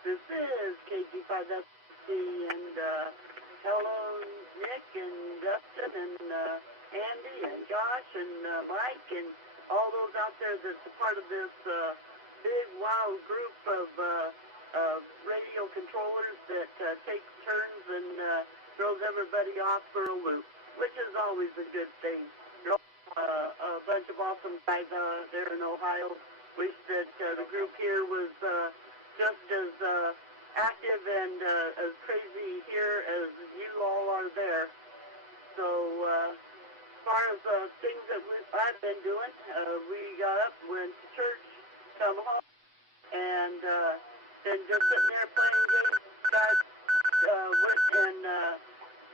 This is KG5SYC, and hello, Nick and Dustin and Andy and Josh and Mike and all those out there that's a part of this big, wild group of radio controllers that takes turns and throws everybody off for a loop, which is always a good thing. You're a bunch of awesome guys there in Ohio. Wish that the group here was just as active and as crazy here as you all are there. So as far as things that I've been doing, we got up, went to church, come home, and then just sitting there playing games. Went and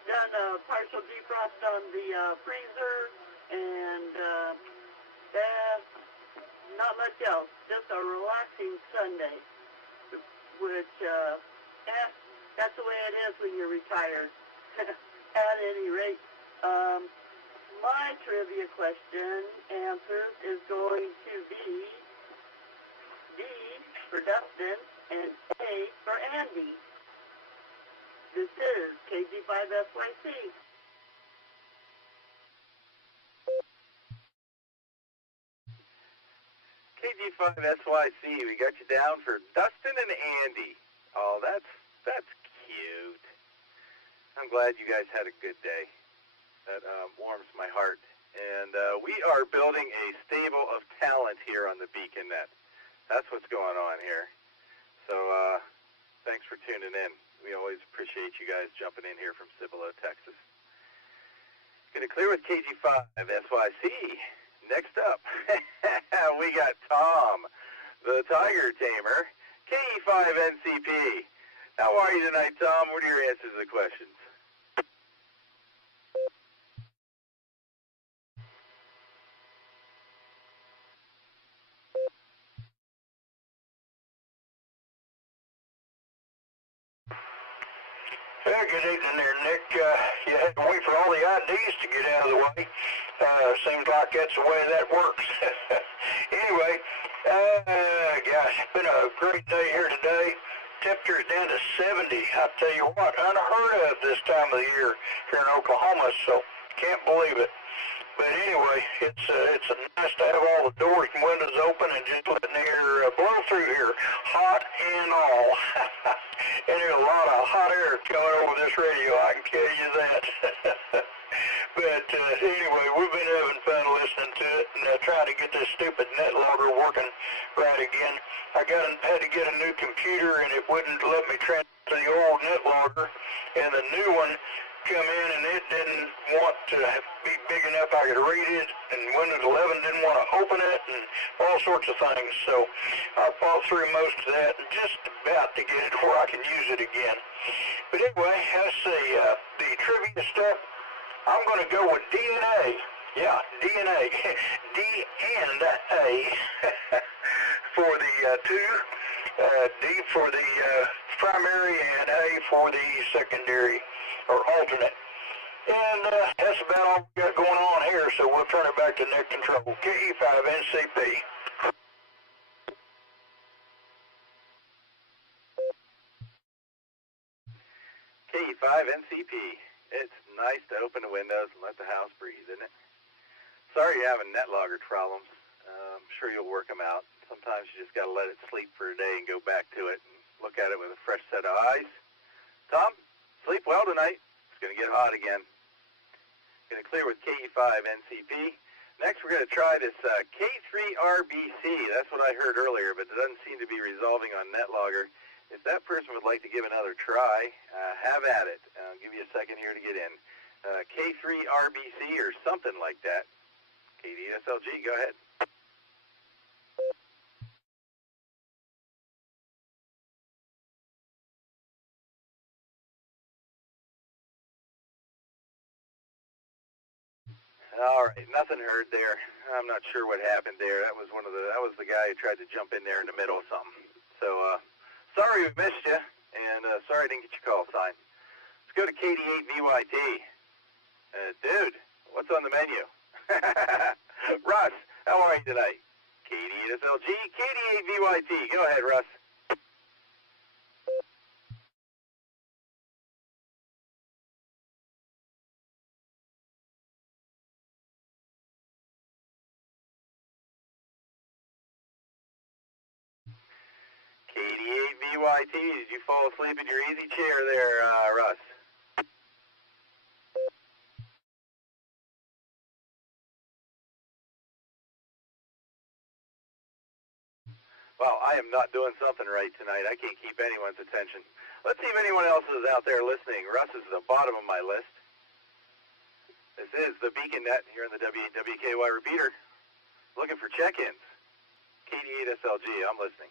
done a partial defrost on the freezer, and not much else. Just a relaxing Sunday, which that's the way it is when you're retired. At any rate, my trivia question answer is going to be D for Dustin and A for Andy. This is KG5SYC. KG5SYC, we got you down for Dustin and Andy. Oh, that's cute. I'm glad you guys had a good day. That warms my heart. And we are building a stable of talent here on the Beacon Net. That's what's going on here. So thanks for tuning in. We always appreciate you guys jumping in here from Cibolo, Texas. Going to clear with KG5SYC. Next up, we got Tom, the Tiger Tamer, KE5NCP. How are you tonight, Tom? What are your answers to the questions? Yeah, good evening there, Nick. You had to wait for all the IDs to get out of the way. Seems like that's the way that works. Anyway, gosh, it's been a great day here today. Temperature's down to 70. I tell you what, unheard of this time of the year here in Oklahoma, so can't believe it. But anyway, it's nice to have all the doors and windows open and just letting the air blow through here, hot and all. And there's a lot of hot air coming over this radio, I can tell you that. But anyway, we've been having fun listening to it and trying to get this stupid net logger working right again. I had to get a new computer and it wouldn't let me transfer the old net logger, and the new one come in and it didn't want to be big enough I could read it, and Windows 11 didn't want to open it, and all sorts of things. So I fought through most of that and just about to get it where I can use it again. But anyway, let's see, the trivia stuff, I'm going to go with DNA. Yeah, DNA. D and A for the two, D for the primary and A for the secondary or alternate. And that's about all we got going on here, so we'll turn it back to net control. KE5NCP. KE5NCP. It's nice to open the windows and let the house breathe, isn't it? Sorry you're having net logger problems. I'm sure you'll work them out. Sometimes you just got to let it sleep for a day and go back to it and look at it with a fresh set of eyes. Tom, sleep well tonight. It's going to get hot again. Going to clear with KE5NCP. Next, we're going to try this K3RBC. That's what I heard earlier, but it doesn't seem to be resolving on NetLogger. If that person would like to give another try, have at it. I'll give you a second here to get in. K3RBC or something like that. KDSLG, go ahead. All right, nothing heard there. I'm not sure what happened there. That was the guy who tried to jump in there in the middle of something. So, sorry we missed you, and sorry I didn't get your call sign. Let's go to KD8VYT. Dude, what's on the menu? Russ, how are you tonight? KD8SLG, KD8VYT. Go ahead, Russ. KD8VYT, did you fall asleep in your easy chair there, Russ? Well, I am not doing something right tonight. I can't keep anyone's attention. Let's see if anyone else is out there listening. Russ is at the bottom of my list. This is the Beacon Net here in the WKY repeater. Looking for check-ins. KD8SLG, I'm listening.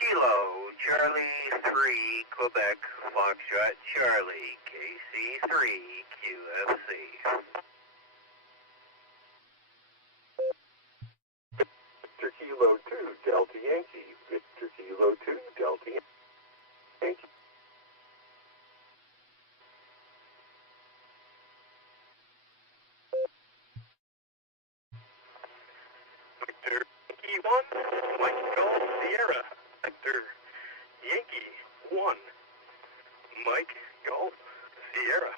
Kilo, Charlie 3, Quebec, Foxtrot, Charlie, KC3, QFC. Victor Kilo 2, Delta Yankee. Victor Kilo 2, Delta Yankee. Victor Yankee 1, Mike Golf Sierra. Victor Yankee 1, Mike Golf Sierra.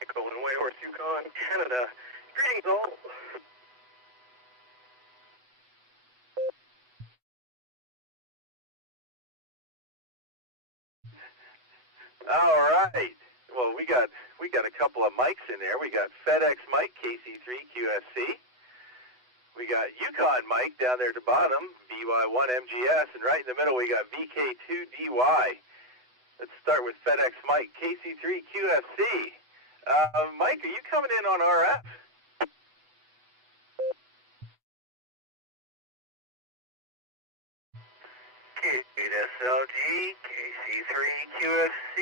Echo and Whitehorse, Yukon, Canada. Greetings all. All right. Well, we got a couple of mics in there. We got FedEx Mike, KC3, QFC. We got Yukon Mike down there at the bottom, BY1 MGS, and right in the middle we got VK2 DY. Let's start with FedEx Mike, KC3, QFC. Mike, are you coming in on RF? KD8SLG, KC3, QFC.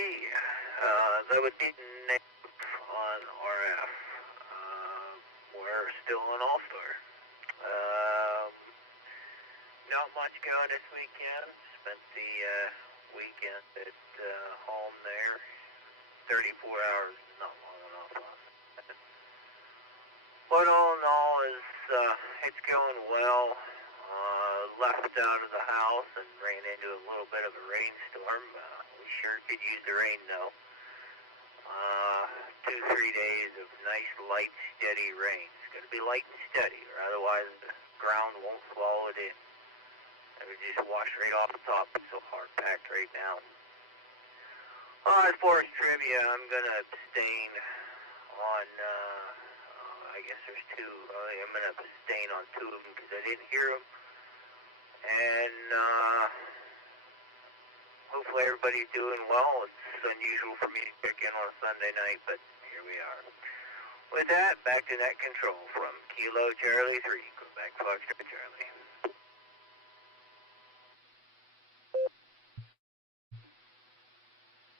That would be on RF. We're still on All-Star. Not much going this weekend. Spent the weekend at home there. 34 hours, not long enough. But all in all, it's going well. Left out of the house and ran into a little bit of a rainstorm. We sure could use the rain though. 2-3 days of nice, light, steady rain. It's going to be light and steady, or otherwise the ground won't swallow it in. It would just wash right off the top. It's so hard packed right now. As far as trivia, I'm going to abstain on, I guess there's two. I'm going to abstain on two of them because I didn't hear them. And hopefully everybody's doing well. It's unusual for me to check in on a Sunday night, but here we are. With that, back to net control from Kilo Charlie 3, Quebec Foxtrot Charlie.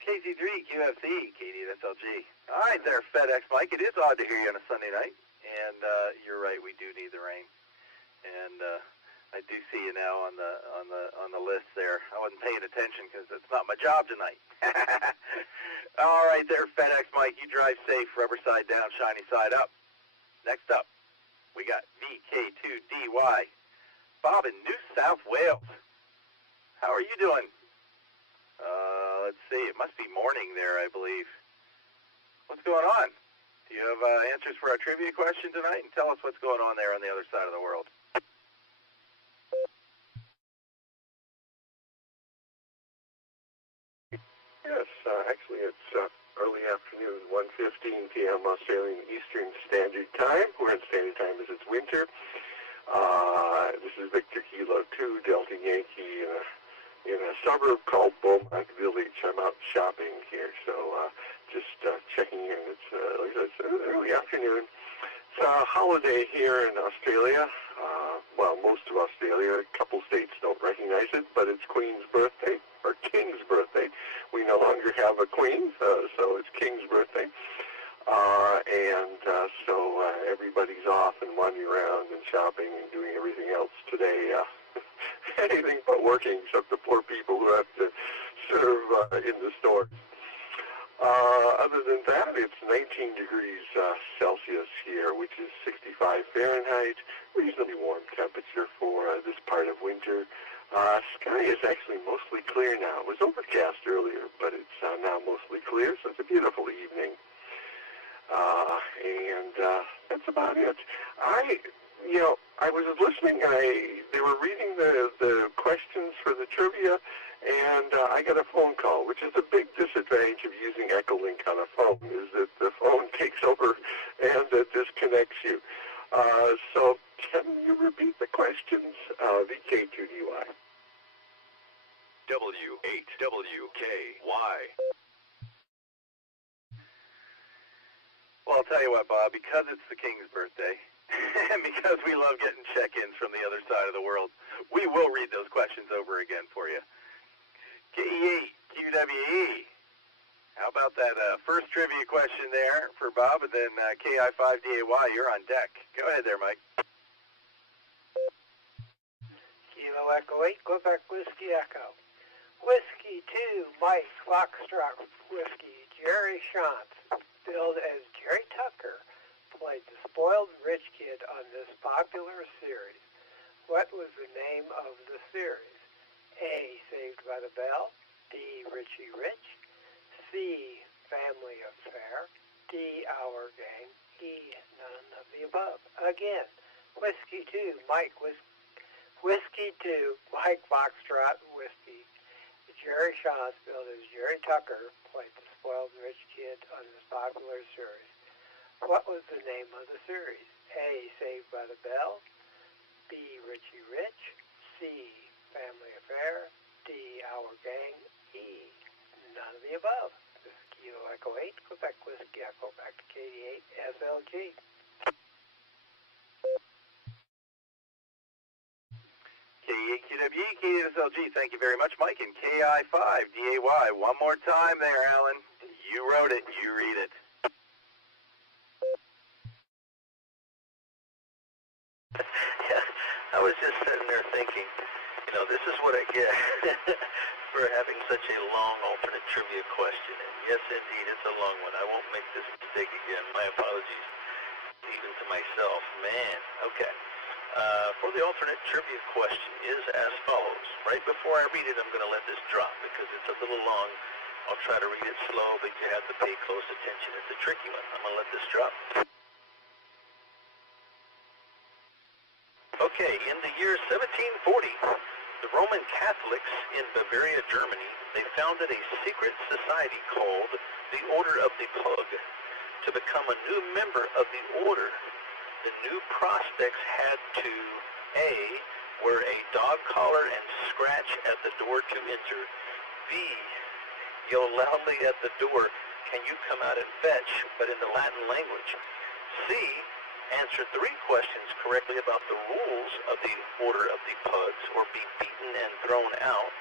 KC3, QFC, KD8SLG. All right there, FedEx Mike. It is odd to hear you on a Sunday night, and you're right. We do need the rain, and I do see you now on the list there. I wasn't paying attention because it's not my job tonight. All right there, FedEx Mike. You drive safe, rubber side down, shiny side up. Next up, we got VK2DY. Bob in New South Wales. How are you doing? Let's see. It must be morning there, I believe. What's going on? Do you have answers for our trivia question tonight? And tell us what's going on there on the other side of the world. Yes, actually it's early afternoon, 1:15 p.m. Australian Eastern Standard Time. We're in Standard Time as it's winter. This is Victor Kilo 2, Delta Yankee, in a suburb called Beaumont Village. I'm out shopping here, so just checking in. It's early afternoon. It's a holiday here in Australia. well, most of Australia, a couple states don't recognize it, but it's Queen's birthday, or King's birthday. We no longer have a Queen, so it's King's birthday. So everybody's off and wandering around and shopping and doing everything else today. Anything but working, except the poor people who have to serve in the stores. Other than that, it's 19 degrees Celsius here, which is 65 Fahrenheit, reasonably warm temperature for this part of winter. Sky is actually mostly clear now. It was overcast earlier, but it's now mostly clear, so it's a beautiful evening. That's about it. I was listening, and they were reading the questions for the trivia, and I got a phone call, which is a big disadvantage of using Echolink on a phone, is that the phone takes over and disconnects you. So can you repeat the questions? VK2DY. W8WKY. Well, I'll tell you what, Bob, because it's the King's birthday, and because we love getting check-ins from the other side of the world, we will read those questions over again for you. KE8QWE. How about that first trivia question there for Bob, and then KI5DAY, you're on deck. Go ahead there, Mike. Kilo Echo 8, Quebec Whiskey Echo. Whiskey 2, Mike Foxtrot Whiskey, Jerry Shantz, billed as Jerry Tucker, played the spoiled rich kid on this popular series. What was the name of the series? A, Saved by the Bell. B, Richie Rich. C, Family Affair. D, Our Gang. E, none of the above. Again, Whiskey 2, Mike Whiskey 2, Mike Foxtrot Whiskey. Jerry Shantz, billed as Jerry Tucker, played the spoiled rich kid on this popular series. What was the name of the series? A, Saved by the Bell. B, Richie Rich. C, Family Affair. D, Our Gang. E, none of the above. This is Kilo Echo 8, Quebec Whiskey Echo, back to KD8 SLG. KE8QWE, KD8SLG, thank you very much, Mike, and KI5DAY. One more time there, Alan. You wrote it, you read it. Yeah, I was just sitting there thinking, this is what I get for having such a long alternate trivia question. And yes, indeed, it's a long one. I won't make this mistake again. My apologies, even to myself. Man, okay. For the alternate trivia question is as follows. Right before I read it, I'm going to let this drop because it's a little long. I'll try to read it slow, but you have to pay close attention. It's a tricky one. I'm going to let this drop. Okay, in the year 1740, the Roman Catholics in Bavaria, Germany, they founded a secret society called the Order of the Pug. To become a new member of the order, the new prospects had to A, wear a dog collar and scratch at the door to enter. B, yell loudly at the door, "Can you come out and fetch?" but in the Latin language. C, answer 3 questions correctly about the rules of the Order of the Pugs, or be beaten and thrown out.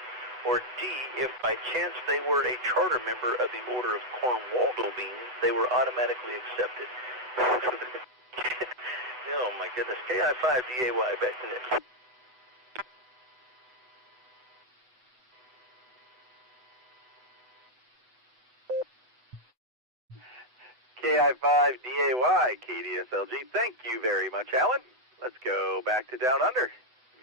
Or D, if by chance they were a charter member of the Order of Cornwaldobine, they were automatically accepted. Oh my goodness. KI5DAY, back to this. KI5DAY, KDSLG, thank you very much, Alan. Let's go back to Down Under.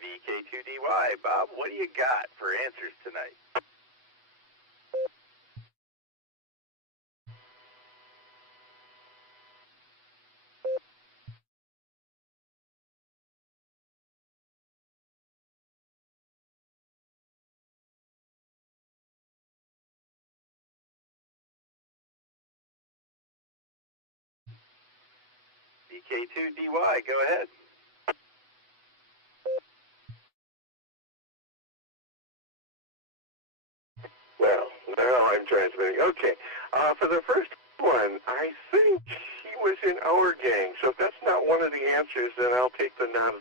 VK2DY, Bob, what do you got for answers tonight? VK2DY, go ahead. Well, now I'm transmitting. Okay. For the first one, I think he was in Our Gang. So if that's not one of the answers, then I'll take the not a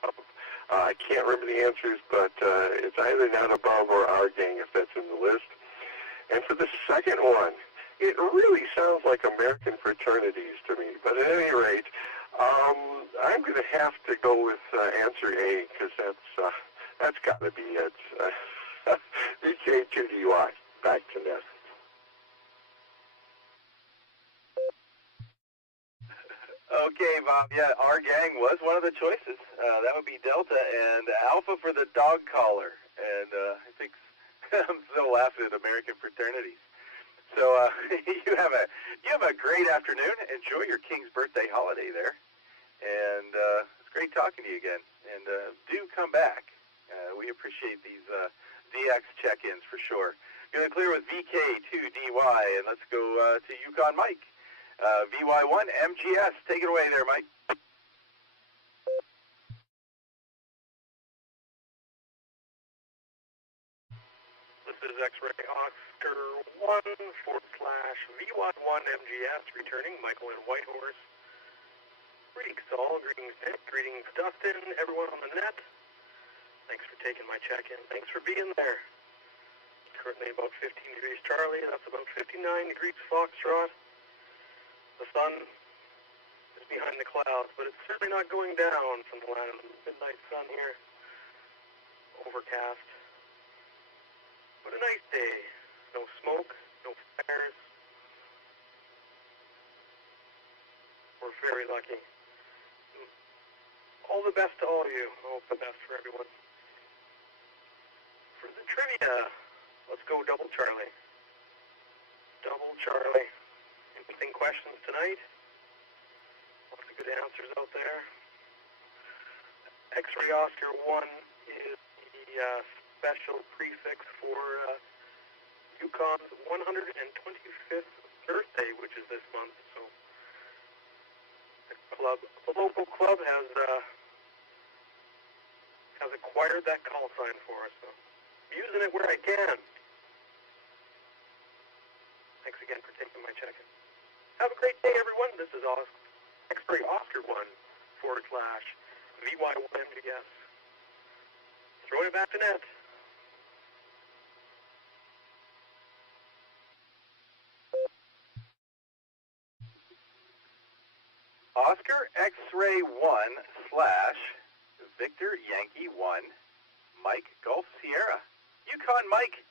problem. I can't remember the answers, but it's either not above or our gang if that's in the list. And for the second one, it really sounds like American fraternities to me. But at any rate, I'm going to have to go with answer A because that's got to be it. VK2DY. Back to Ness. Okay, Bob. Yeah, our gang was one of the choices. That would be Delta and Alpha for the dog collar. And I think I'm still laughing at American fraternities. So you have a great afternoon. Enjoy your King's birthday holiday there. And it's great talking to you again. And do come back. We appreciate these DX check-ins for sure. Going to clear with VK2DY, and let's go to Yukon Mike. VY1 MGS, take it away there, Mike. This is X-Ray Oscar 1/VY1 MGS, returning Michael and Whitehorse. Greetings to all, greetings Nick, greetings Dustin, everyone on the net. Thanks for taking my check-in, thanks for being there. Currently about 15 degrees Charlie, that's about 59 degrees Foxtrot. The sun is behind the clouds, but it's certainly not going down from the land of the midnight sun here. Overcast. But a nice day. No smoke, no fires. We're very lucky. All the best to all of you. I hope the best for everyone. For the trivia, let's go Double Charlie. Double Charlie. Interesting questions tonight. Lots of good answers out there. X-Ray Oscar 1 is the special prefix for Yukon's 125th birthday, which is this month. So the local club has acquired that call sign for us. So I'm using it where I can. Thanks again for taking my check-in. Have a great day, everyone. This is X-Ray Oscar 1/VY1 MGS. Throwing it back to net. Oscar X-Ray 1/Victor Yankee 1, Mike Golf Sierra. Yukon Mike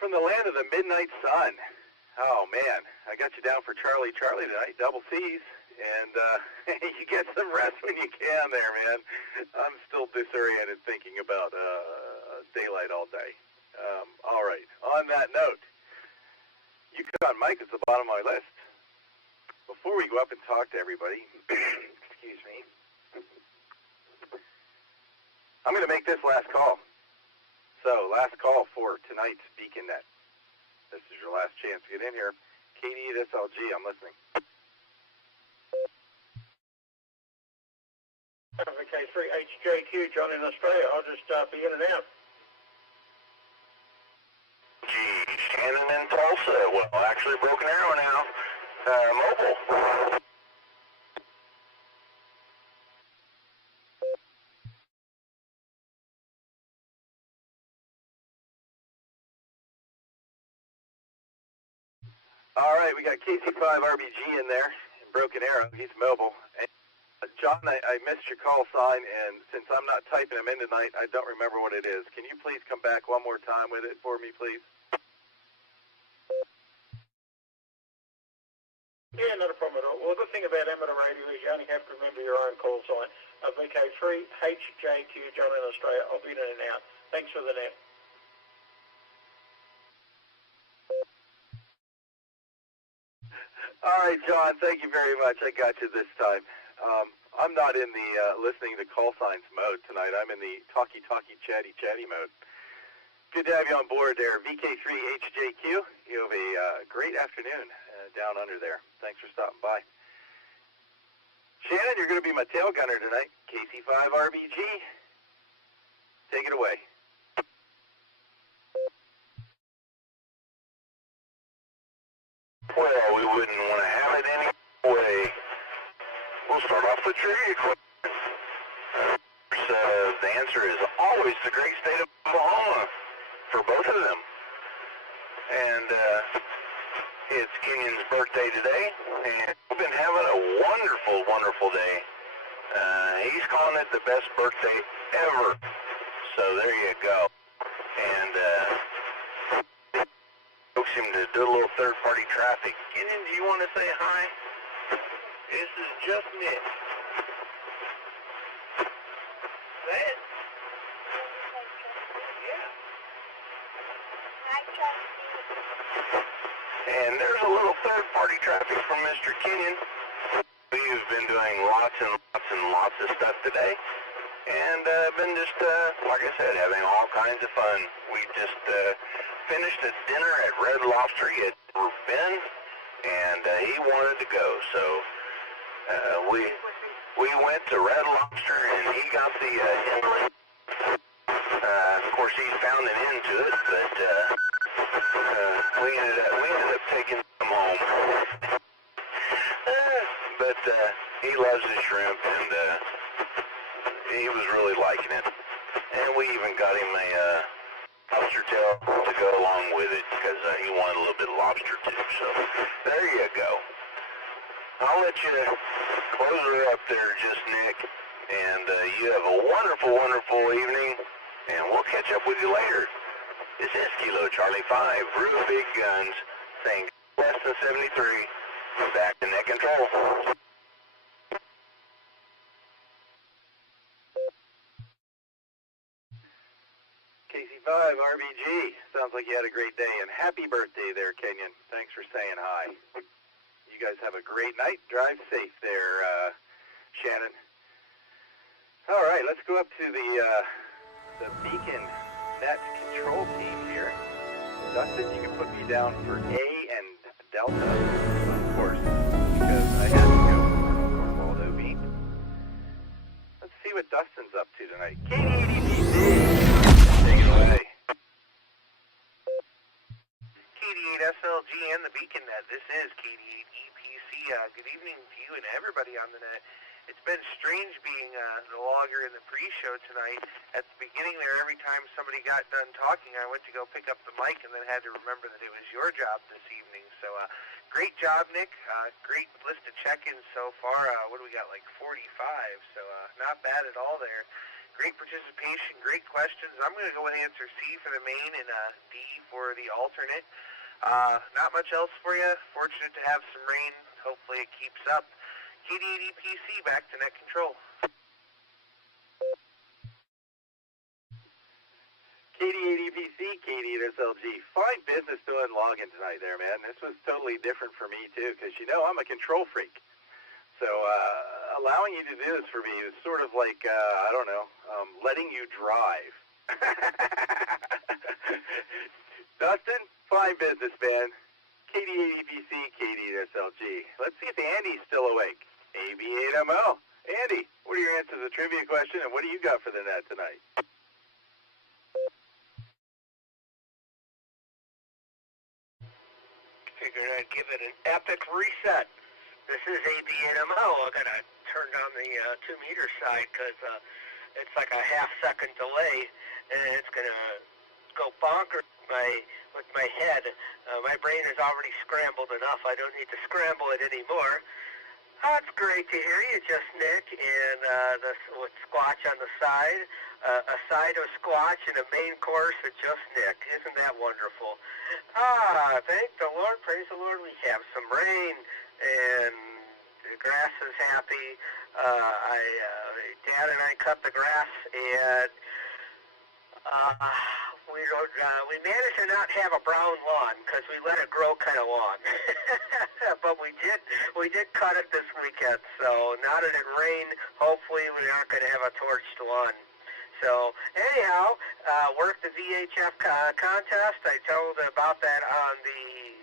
from the land of the midnight sun. Oh man, I got you down for Charlie tonight, double C's, and you get some rest when you can there, man. I'm still disoriented thinking about daylight all day. All right, on that note, Yukon Mike is the bottom of my list. Before we go up and talk to everybody, excuse me, I'm going to make this last call. So, last call for tonight's BeaconNet. This is your last chance to get in here. Katie at SLG, I'm listening. VK3HJQ, John in Australia. I'll just be in and out. Shannon in Tulsa. Well, actually Broken Arrow now. Mobile. All right, we got KC5 RBG in there, Broken Arrow. He's mobile. And John, I missed your call sign, and since I'm not typing him in tonight, I don't remember what it is. Can you please come back one more time with it for me, please? Yeah, not a problem at all. Well, the good thing about amateur radio is you only have to remember your own call sign. VK3HJQ, John in Australia. I'll be in and out. Thanks for the net. All right, John, thank you very much. I got you this time. I'm not in the listening to call signs mode tonight. I'm in the talky, chatty mode. Good to have you on board there. VK3HJQ, you have a great afternoon down under there. Thanks for stopping by. Shannon, you're going to be my tail gunner tonight. KC5RBG, take it away. Well, we wouldn't want to have it any way. We'll start off with trivia questions. the answer is always the great state of Oklahoma for both of them. And it's Kenyon's birthday today, and we've been having a wonderful, wonderful day. He's calling it the best birthday ever. So there you go. And coax him to do a little third-party traffic. Kenyon, do you want to say hi? This is just Nick. Say it. Yeah. And there's a little third-party traffic from Mr. Kenyon. We've been doing lots and lots and lots of stuff today. And been just, like I said, having all kinds of fun. We just finished a dinner at Red Lobster. He had never been, and he wanted to go. So we went to Red Lobster, and he got the inlet. Of course, he found an end to it, but we ended up taking him home. But he loves his shrimp, and he was really liking it. And we even got him a lobster tail to go along with it, because he wanted a little bit of lobster too. So there you go. I'll let you close her up there, just Nick. And you have a wonderful, wonderful evening, and we'll catch up with you later. This is Kilo Charlie 5, real big guns, saying less than 73. Back to net control. KC5 RBG, sounds like you had a great day, and happy birthday there, Kenyon. Thanks for saying hi. You guys have a great night. Drive safe there, Shannon. All right, let's go up to the Beacon Net control team here. Dustin, you can put me down for A and Delta, of course, because I had to go for Waldo Beat. Let's see what Dustin's up to tonight. KD80PC, take it away. KD8SLG and the Beacon Net. This is KD8EPC. Good evening to you and everybody on the net. It's been strange being the logger in the pre-show tonight. At the beginning there, every time somebody got done talking, I went to go pick up the mic and then had to remember that it was your job this evening. So great job, Nick. Great list of check-ins so far. What do we got, like 45? So not bad at all there. Great participation, great questions. I'm going to go and answer C for the main and D for the alternate. Not much else for you. Fortunate to have some rain. Hopefully it keeps up. KD8EPC, back to net control. KD8EPC, KD8SLG. Fine business doing login tonight there, man. This was totally different for me, too, because, you know, I'm a control freak. So allowing you to do this for me is sort of like, I don't know, letting you drive. Dustin, fine business, man. KD8EPC, KD8SLG. Let's see if Andy's still awake. AB8ML. Andy, what are your answers to the trivia question, and what do you got for the net tonight? Figured I'd give it an epic reset. This is AB8ML. I gotta turn down the 2-meter side because it's like a half-second delay, and it's gonna go bonkers with my head. My brain is already scrambled enough. I don't need to scramble it anymore. That's great to hear you, just Nick, and with Squatch on the side, a side of Squatch and a main course of just Nick. Isn't that wonderful? Thank the Lord, praise the Lord, we have some rain, and the grass is happy. Dad and I cut the grass, and we managed to not have a brown lawn because we let it grow kind of long. But we did cut it this weekend. So now that it rained, hopefully we aren't going to have a torched lawn. So anyhow, worked the VHF contest. I told about that on the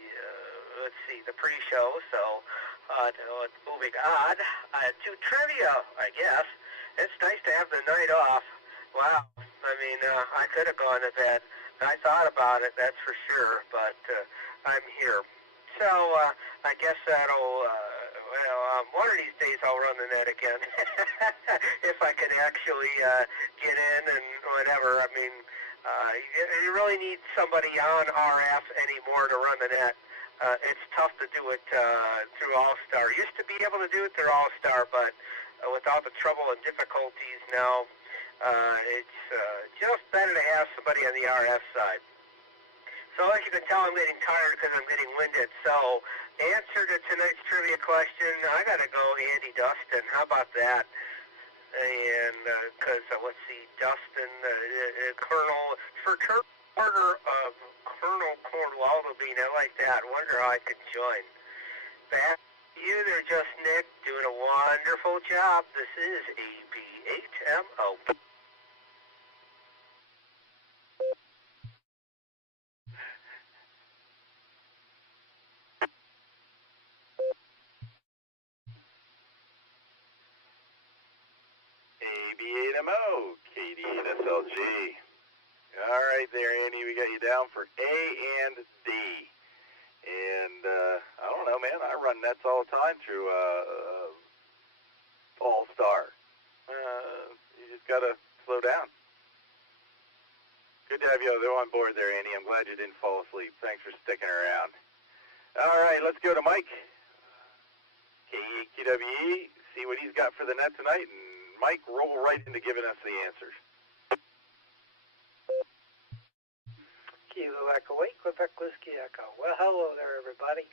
the pre-show. So moving on to trivia, I guess. It's nice to have the night off. Wow. I mean, I could have gone to bed. I thought about it, that's for sure, but I'm here. So I guess that'll, one of these days I'll run the net again. If I could actually get in and whatever. I mean, you really need somebody on RF anymore to run the net. It's tough to do it through All-Star. Used to be able to do it through All-Star, but with all the trouble and difficulties now, it's just better to have somebody on the RF side. So as you can tell, I'm getting tired because I'm getting winded. So, answer to tonight's trivia question, I got to go Andy Dustin. How about that? And because, let's see, Dustin, Colonel, for order of Colonel Cornwaldo being, I like that. Wonder how I could join. Back to you there, Just Nick, doing a wonderful job. This is AB8MO. AB8MO, KD8SLG. All right there, Andy, we got you down for A and D. And, I don't know, man, I run nets all the time through All-Star. You just got to slow down. Good to have you on board there, Andy. I'm glad you didn't fall asleep. Thanks for sticking around. All right, let's go to Mike. KE-QWE, see what he's got for the net tonight. And Mike, roll right into giving us the answers. Kilo Echo 8, Quebec Whiskey Echo. Well, hello there, everybody.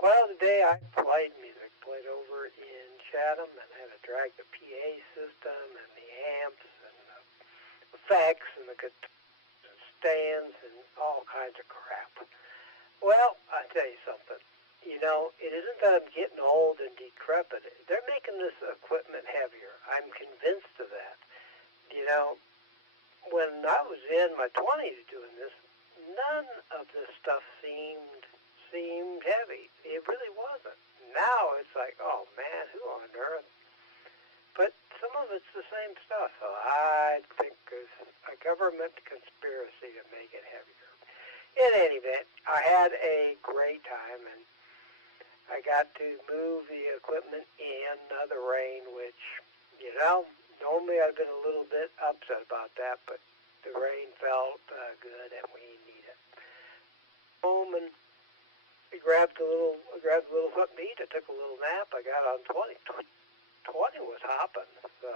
Well, today I played music. Played over in Chatham and had to drag the PA system and the amps and the effects and the stands and all kinds of crap. Well, I tell you something. You know, it isn't that I'm getting old and decrepit. They're making this equipment heavier. I'm convinced of that. You know, when I was in my 20s doing this, none of this stuff seemed heavy. It really wasn't. Now it's like, oh man, who on earth? But some of it's the same stuff. So I think there's a government conspiracy to make it heavier. In any event, I had a great time, and I got to move the equipment in the rain, which, you know, normally I've been a little bit upset about that, but the rain felt good, and we need it. Home, and I grabbed a little something to eat. I took a little nap. I got on 20. 20 was hopping. So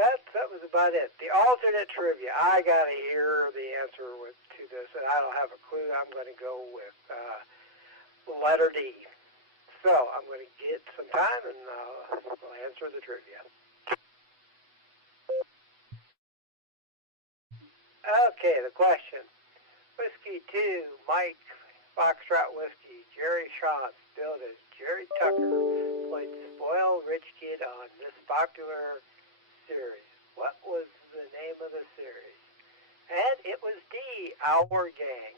that was about it. The alternate trivia. I got to hear the answer to this, and I don't have a clue. I'm going to go with letter D. So I'm going to get some time, and I'll answer the trivia. Okay, the question. Whiskey 2, Mike, Foxtrot Whiskey, Jerry Shantz, billed as Jerry Tucker, played the spoiled rich kid on this popular series. What was the name of the series? And it was D, Our Gang.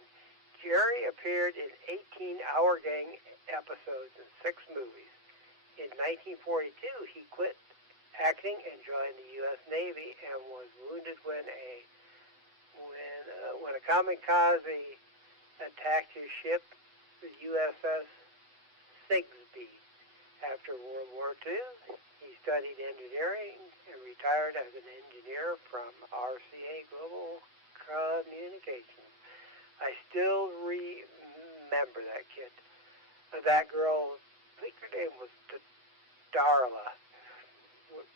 Jerry appeared in 18 Our Gang episodes in 6 movies. In 1942, he quit acting and joined the U.S. Navy and was wounded when a kamikaze attacked his ship, the USS Sigsbee. After World War II, he studied engineering and retired as an engineer from RCA Global Communications. I still remember that kid. That girl, I think her name was Darla.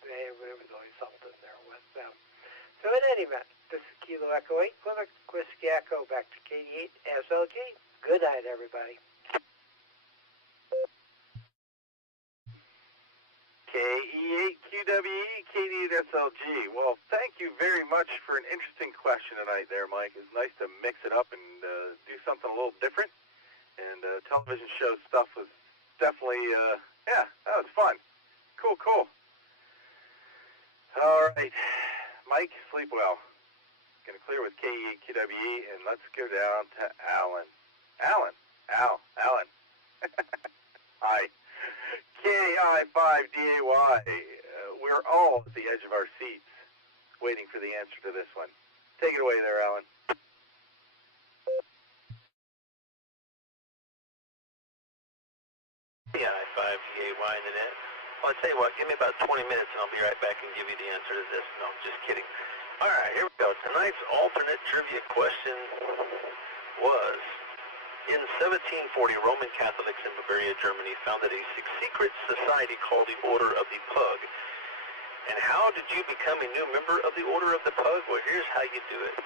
There was always something there with them. So in any event, this is Kilo Echo 8, Quebec Whiskey Echo, back to KD8 SLG. Good night, everybody. KE8QWE, KD8SLG. Well, thank you very much for an interesting question tonight there, Mike. It's nice to mix it up and do something a little different. And television show stuff was definitely, yeah, that was fun. Cool. All right. Mike, sleep well. Going to clear with KE8QWE, and let's go down to Alan. Alan. Hi. KI5DAY. We're all at the edge of our seats, waiting for the answer to this one. Take it away there, Alan. KI5DAY in the net. Well, I tell you what, give me about 20 minutes and I'll be right back and give you the answer to this. No, just kidding. All right, here we go. Tonight's alternate trivia question was, in 1740, Roman Catholics in Bavaria, Germany founded a secret society called the Order of the Pug. And how did you become a new member of the Order of the Pug? Well, here's how you do it.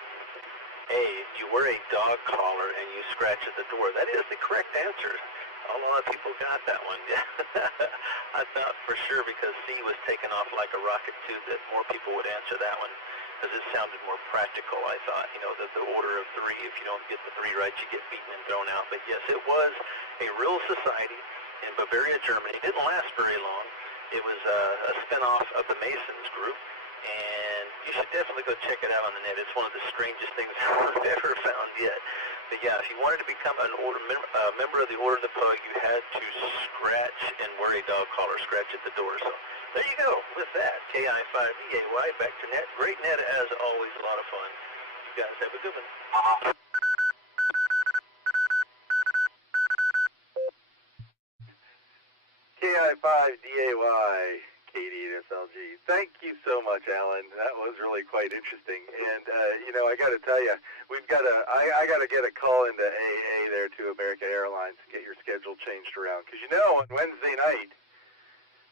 A, you wear a dog collar and you scratch at the door. That is the correct answer. A lot of people got that one. I thought for sure because C was taken off like a rocket too that more people would answer that one because it sounded more practical. I thought, you know, that the order of three, if you don't get the three right, you get beaten and thrown out. But yes, it was a real society in Bavaria, Germany. It didn't last very long. It was a spin-off of the Masons group, and you should definitely go check it out on the net. It's one of the strangest things I've ever found yet. But yeah, if you wanted to become an member of the Order of the Pug, you had to scratch and wear a dog collar, scratch at the door. So there you go. With that, KI5DAY, back to net. Great net as always, a lot of fun. You guys have a good one. KI5DAY, KD8SLG. Thank you so much, Alan. That was really quite interesting. And, you know, I got to tell you, I got to get a call into AA there to American Airlines to get your schedule changed around. Because, you know, on Wednesday night,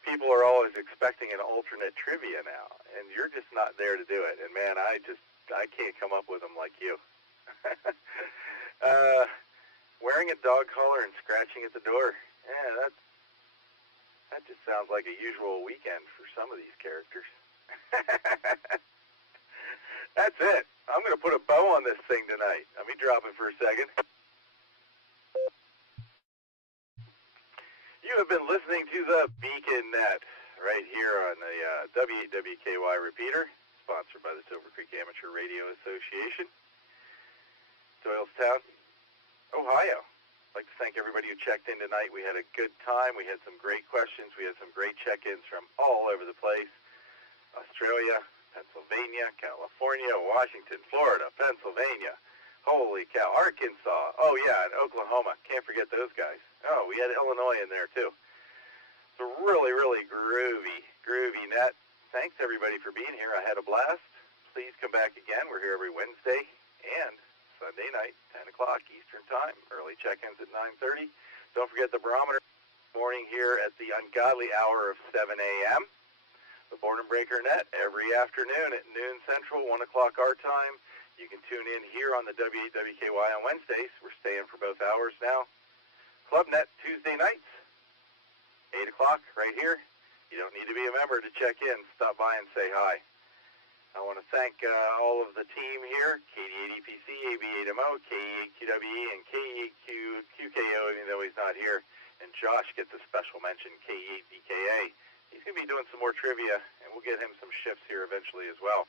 people are always expecting an alternate trivia now. And you're just not there to do it. And, man, I can't come up with them like you. Wearing a dog collar and scratching at the door. Yeah, that just sounds like a usual weekend for some of these characters. That's it. I'm going to put a bow on this thing tonight. Let me drop it for a second. You have been listening to the Beacon Net right here on the W8WKY repeater, sponsored by the Silvercreek Amateur Radio Association, Doylestown, Ohio. I'd like to thank everybody who checked in tonight. We had a good time. We had some great questions. We had some great check-ins from all over the place. Australia, Pennsylvania, California, Washington, Florida, Pennsylvania. Holy cow. Arkansas. Oh, yeah, and Oklahoma. Can't forget those guys. Oh, we had Illinois in there, too. So really, really groovy net. Thanks, everybody, for being here. I had a blast. Please come back again. We're here every Wednesday and Sunday night, 10 o'clock Eastern Time. Early check-ins at 9:30. Don't forget the barometer morning here at the ungodly hour of 7 a.m. The Boredom Breaker Net every afternoon at noon Central, 1 o'clock our time. You can tune in here on the W8WKY on Wednesdays. We're staying for both hours now. Club Net Tuesday nights, 8 o'clock right here. You don't need to be a member to check in. Stop by and say hi. I want to thank all of the team here, KD8EPC, AB8MO, KE8QWE, and KE8QKO, even though he's not here. And Josh gets a special mention, KE8BKA. He's going to be doing some more trivia, and we'll get him some shifts here eventually as well.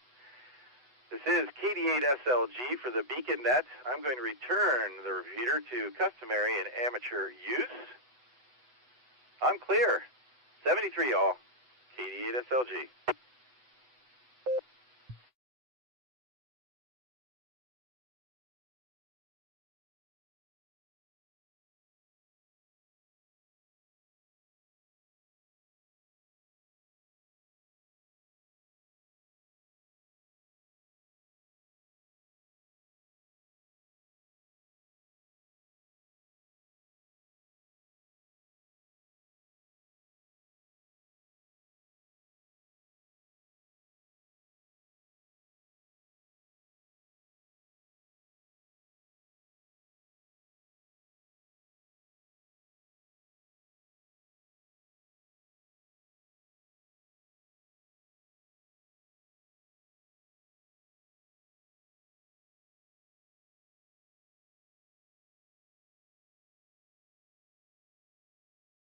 This is KD8SLG for the Beacon Net. I'm going to return the repeater to customary and amateur use. I'm clear. 73, y'all. KD8SLG.